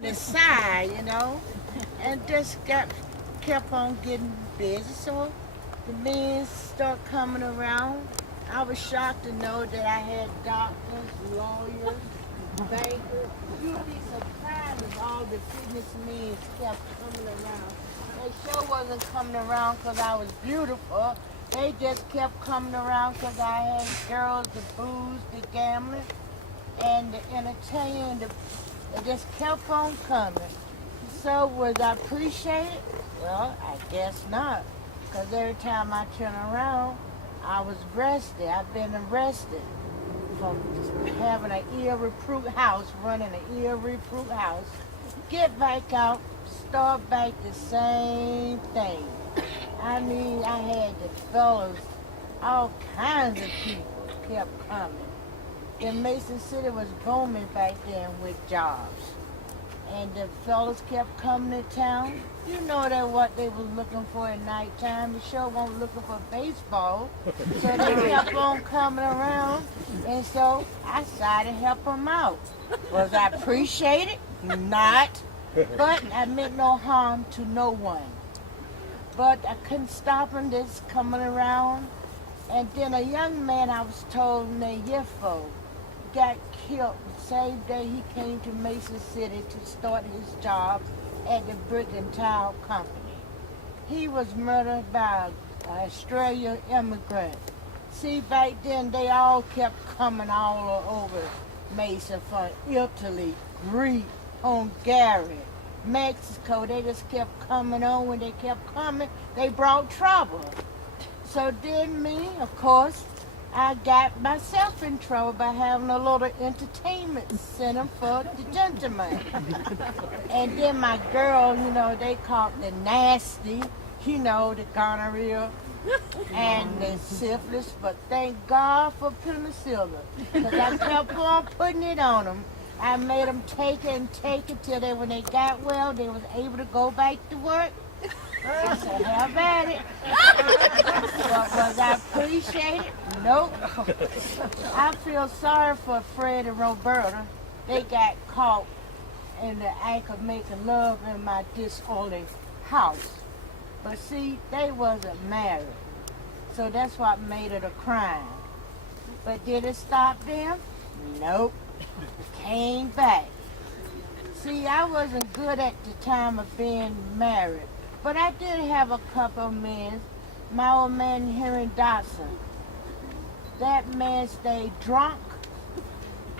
The side, you know, and just kept on getting busy. So the men start coming around. I was shocked to know that I had doctors, lawyers, bankers. You'd be surprised if all the businessmen kept coming around. They sure wasn't coming around because I was beautiful. They just kept coming around because I had girls, the booze, the gambling, and the entertainment. It just kept on coming. So was I appreciated? Well, I guess not. Because every time I turn around, I was arrested. I've been arrested from having an ill-reproved house, running an ill-reproved house. Get back out, start back the same thing. I mean, I had the fellas, all kinds of people kept coming. And Mason City was booming back then with jobs. And the fellas kept coming to town. You know that what they was looking for at nighttime. The show wasn't looking for baseball. So they kept on coming around. And so I decided to help them out. Was I appreciated? Not. But I meant no harm to no one. But I couldn't stop them just coming around. And then a young man I was told named Yefo got killed the same day he came to Mason City to start his job at the brick and tile company. He was murdered by an Australian immigrant. See, back then they all kept coming all over Mason from Italy, Greece, Hungary, Mexico. They just kept coming on. When they kept coming, they brought trouble. So then me, of course, I got myself in trouble by having a little entertainment center for the gentlemen. And then my girl, you know, they called the nasty, you know, the gonorrhea and the syphilis. But thank God for penicillin, because I kept on putting it on them. I made them take it till they, when they got well, they was able to go back to work. I said, have at it. But was I appreciated? Nope. I feel sorry for Fred and Roberta. They got caught in the act of making love in my disorderly house. But see, they wasn't married. So that's what made it a crime. But did it stop them? Nope. Came back. See, I wasn't good at the time of being married. But I did have a couple of men. My old man, Henry Dotson. That man stayed drunk,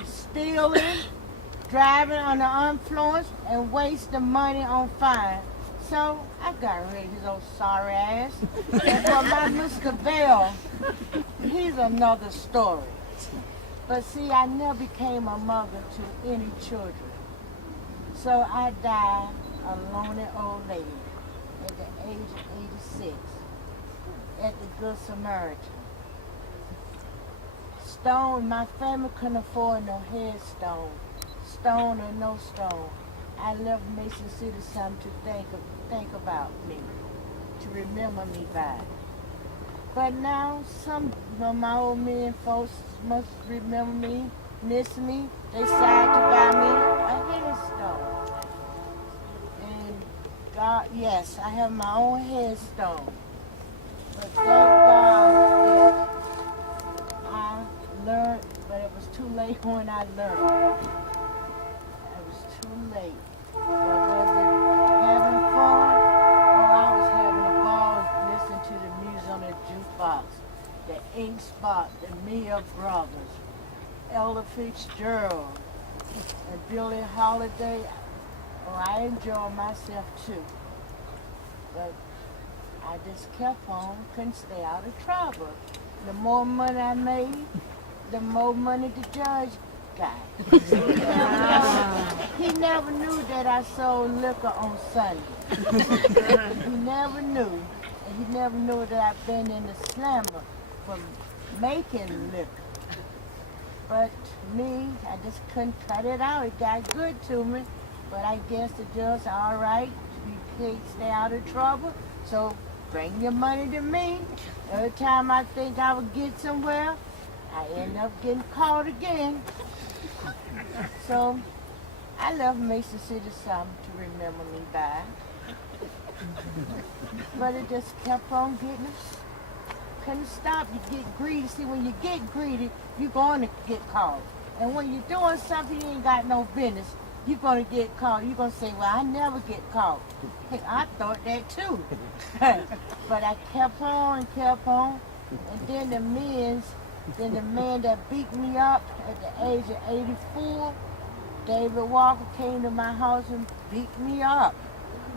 stealing, driving under influence, and wasting money on fine. So I got rid of his old sorry ass. And for my Mr. Bell, he's another story. But see, I never became a mother to any children. So I died a lonely old lady at the age of 86 at the Good Samaritan. Stone, my family couldn't afford no headstone, stone or no stone. I left Mason City something to think about me, to remember me by. But now some of my old men folks must remember me, miss me. They decided to buy me a headstone. And God, yes, I have my own headstone. But thank God that I learned, but it was too late when I learned. It was too late. But was it having fun? Oh, I was having a ball. This spot, the Mia brothers, Ella Fitzgerald, and Billie Holiday. Oh, I enjoy myself too. But I just kept on, couldn't stay out of trouble. The more money I made, the more money the judge got. He never knew that I sold liquor on Sunday. He never knew. And he never knew that I've been in the slammer for making liquor. But me, I just couldn't cut it out. It got good to me. But I guess the judge said, all right, you can't stay out of trouble, so bring your money to me. Every time I think I would get somewhere, I end up getting caught again. So I left Mason City something to remember me by. But it just kept on getting us. Couldn't stop. You get greedy. See, when you get greedy, you're going to get caught. And when you're doing something you ain't got no business, you're going to get caught. You're going to say, well, I never get caught. Hey, I thought that too. But I kept on and kept on. And then the man that beat me up at the age of 84, David Walker, came to my house and beat me up.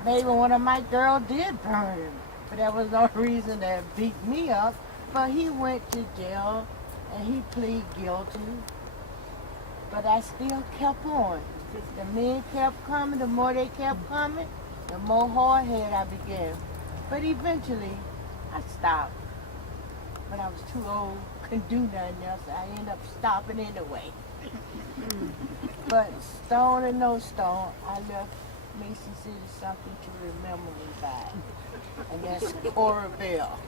Maybe one of my girls did burn him. But that was no reason to beat me up. But he went to jail and he pleaded guilty. But I still kept on. The men kept coming, the more they kept coming, the more hard-headed I became. But eventually, I stopped. But I was too old, couldn't do nothing else. I ended up stopping anyway. But stone or no stone, I left Mason City something to remember me by. And that's Cora Bell.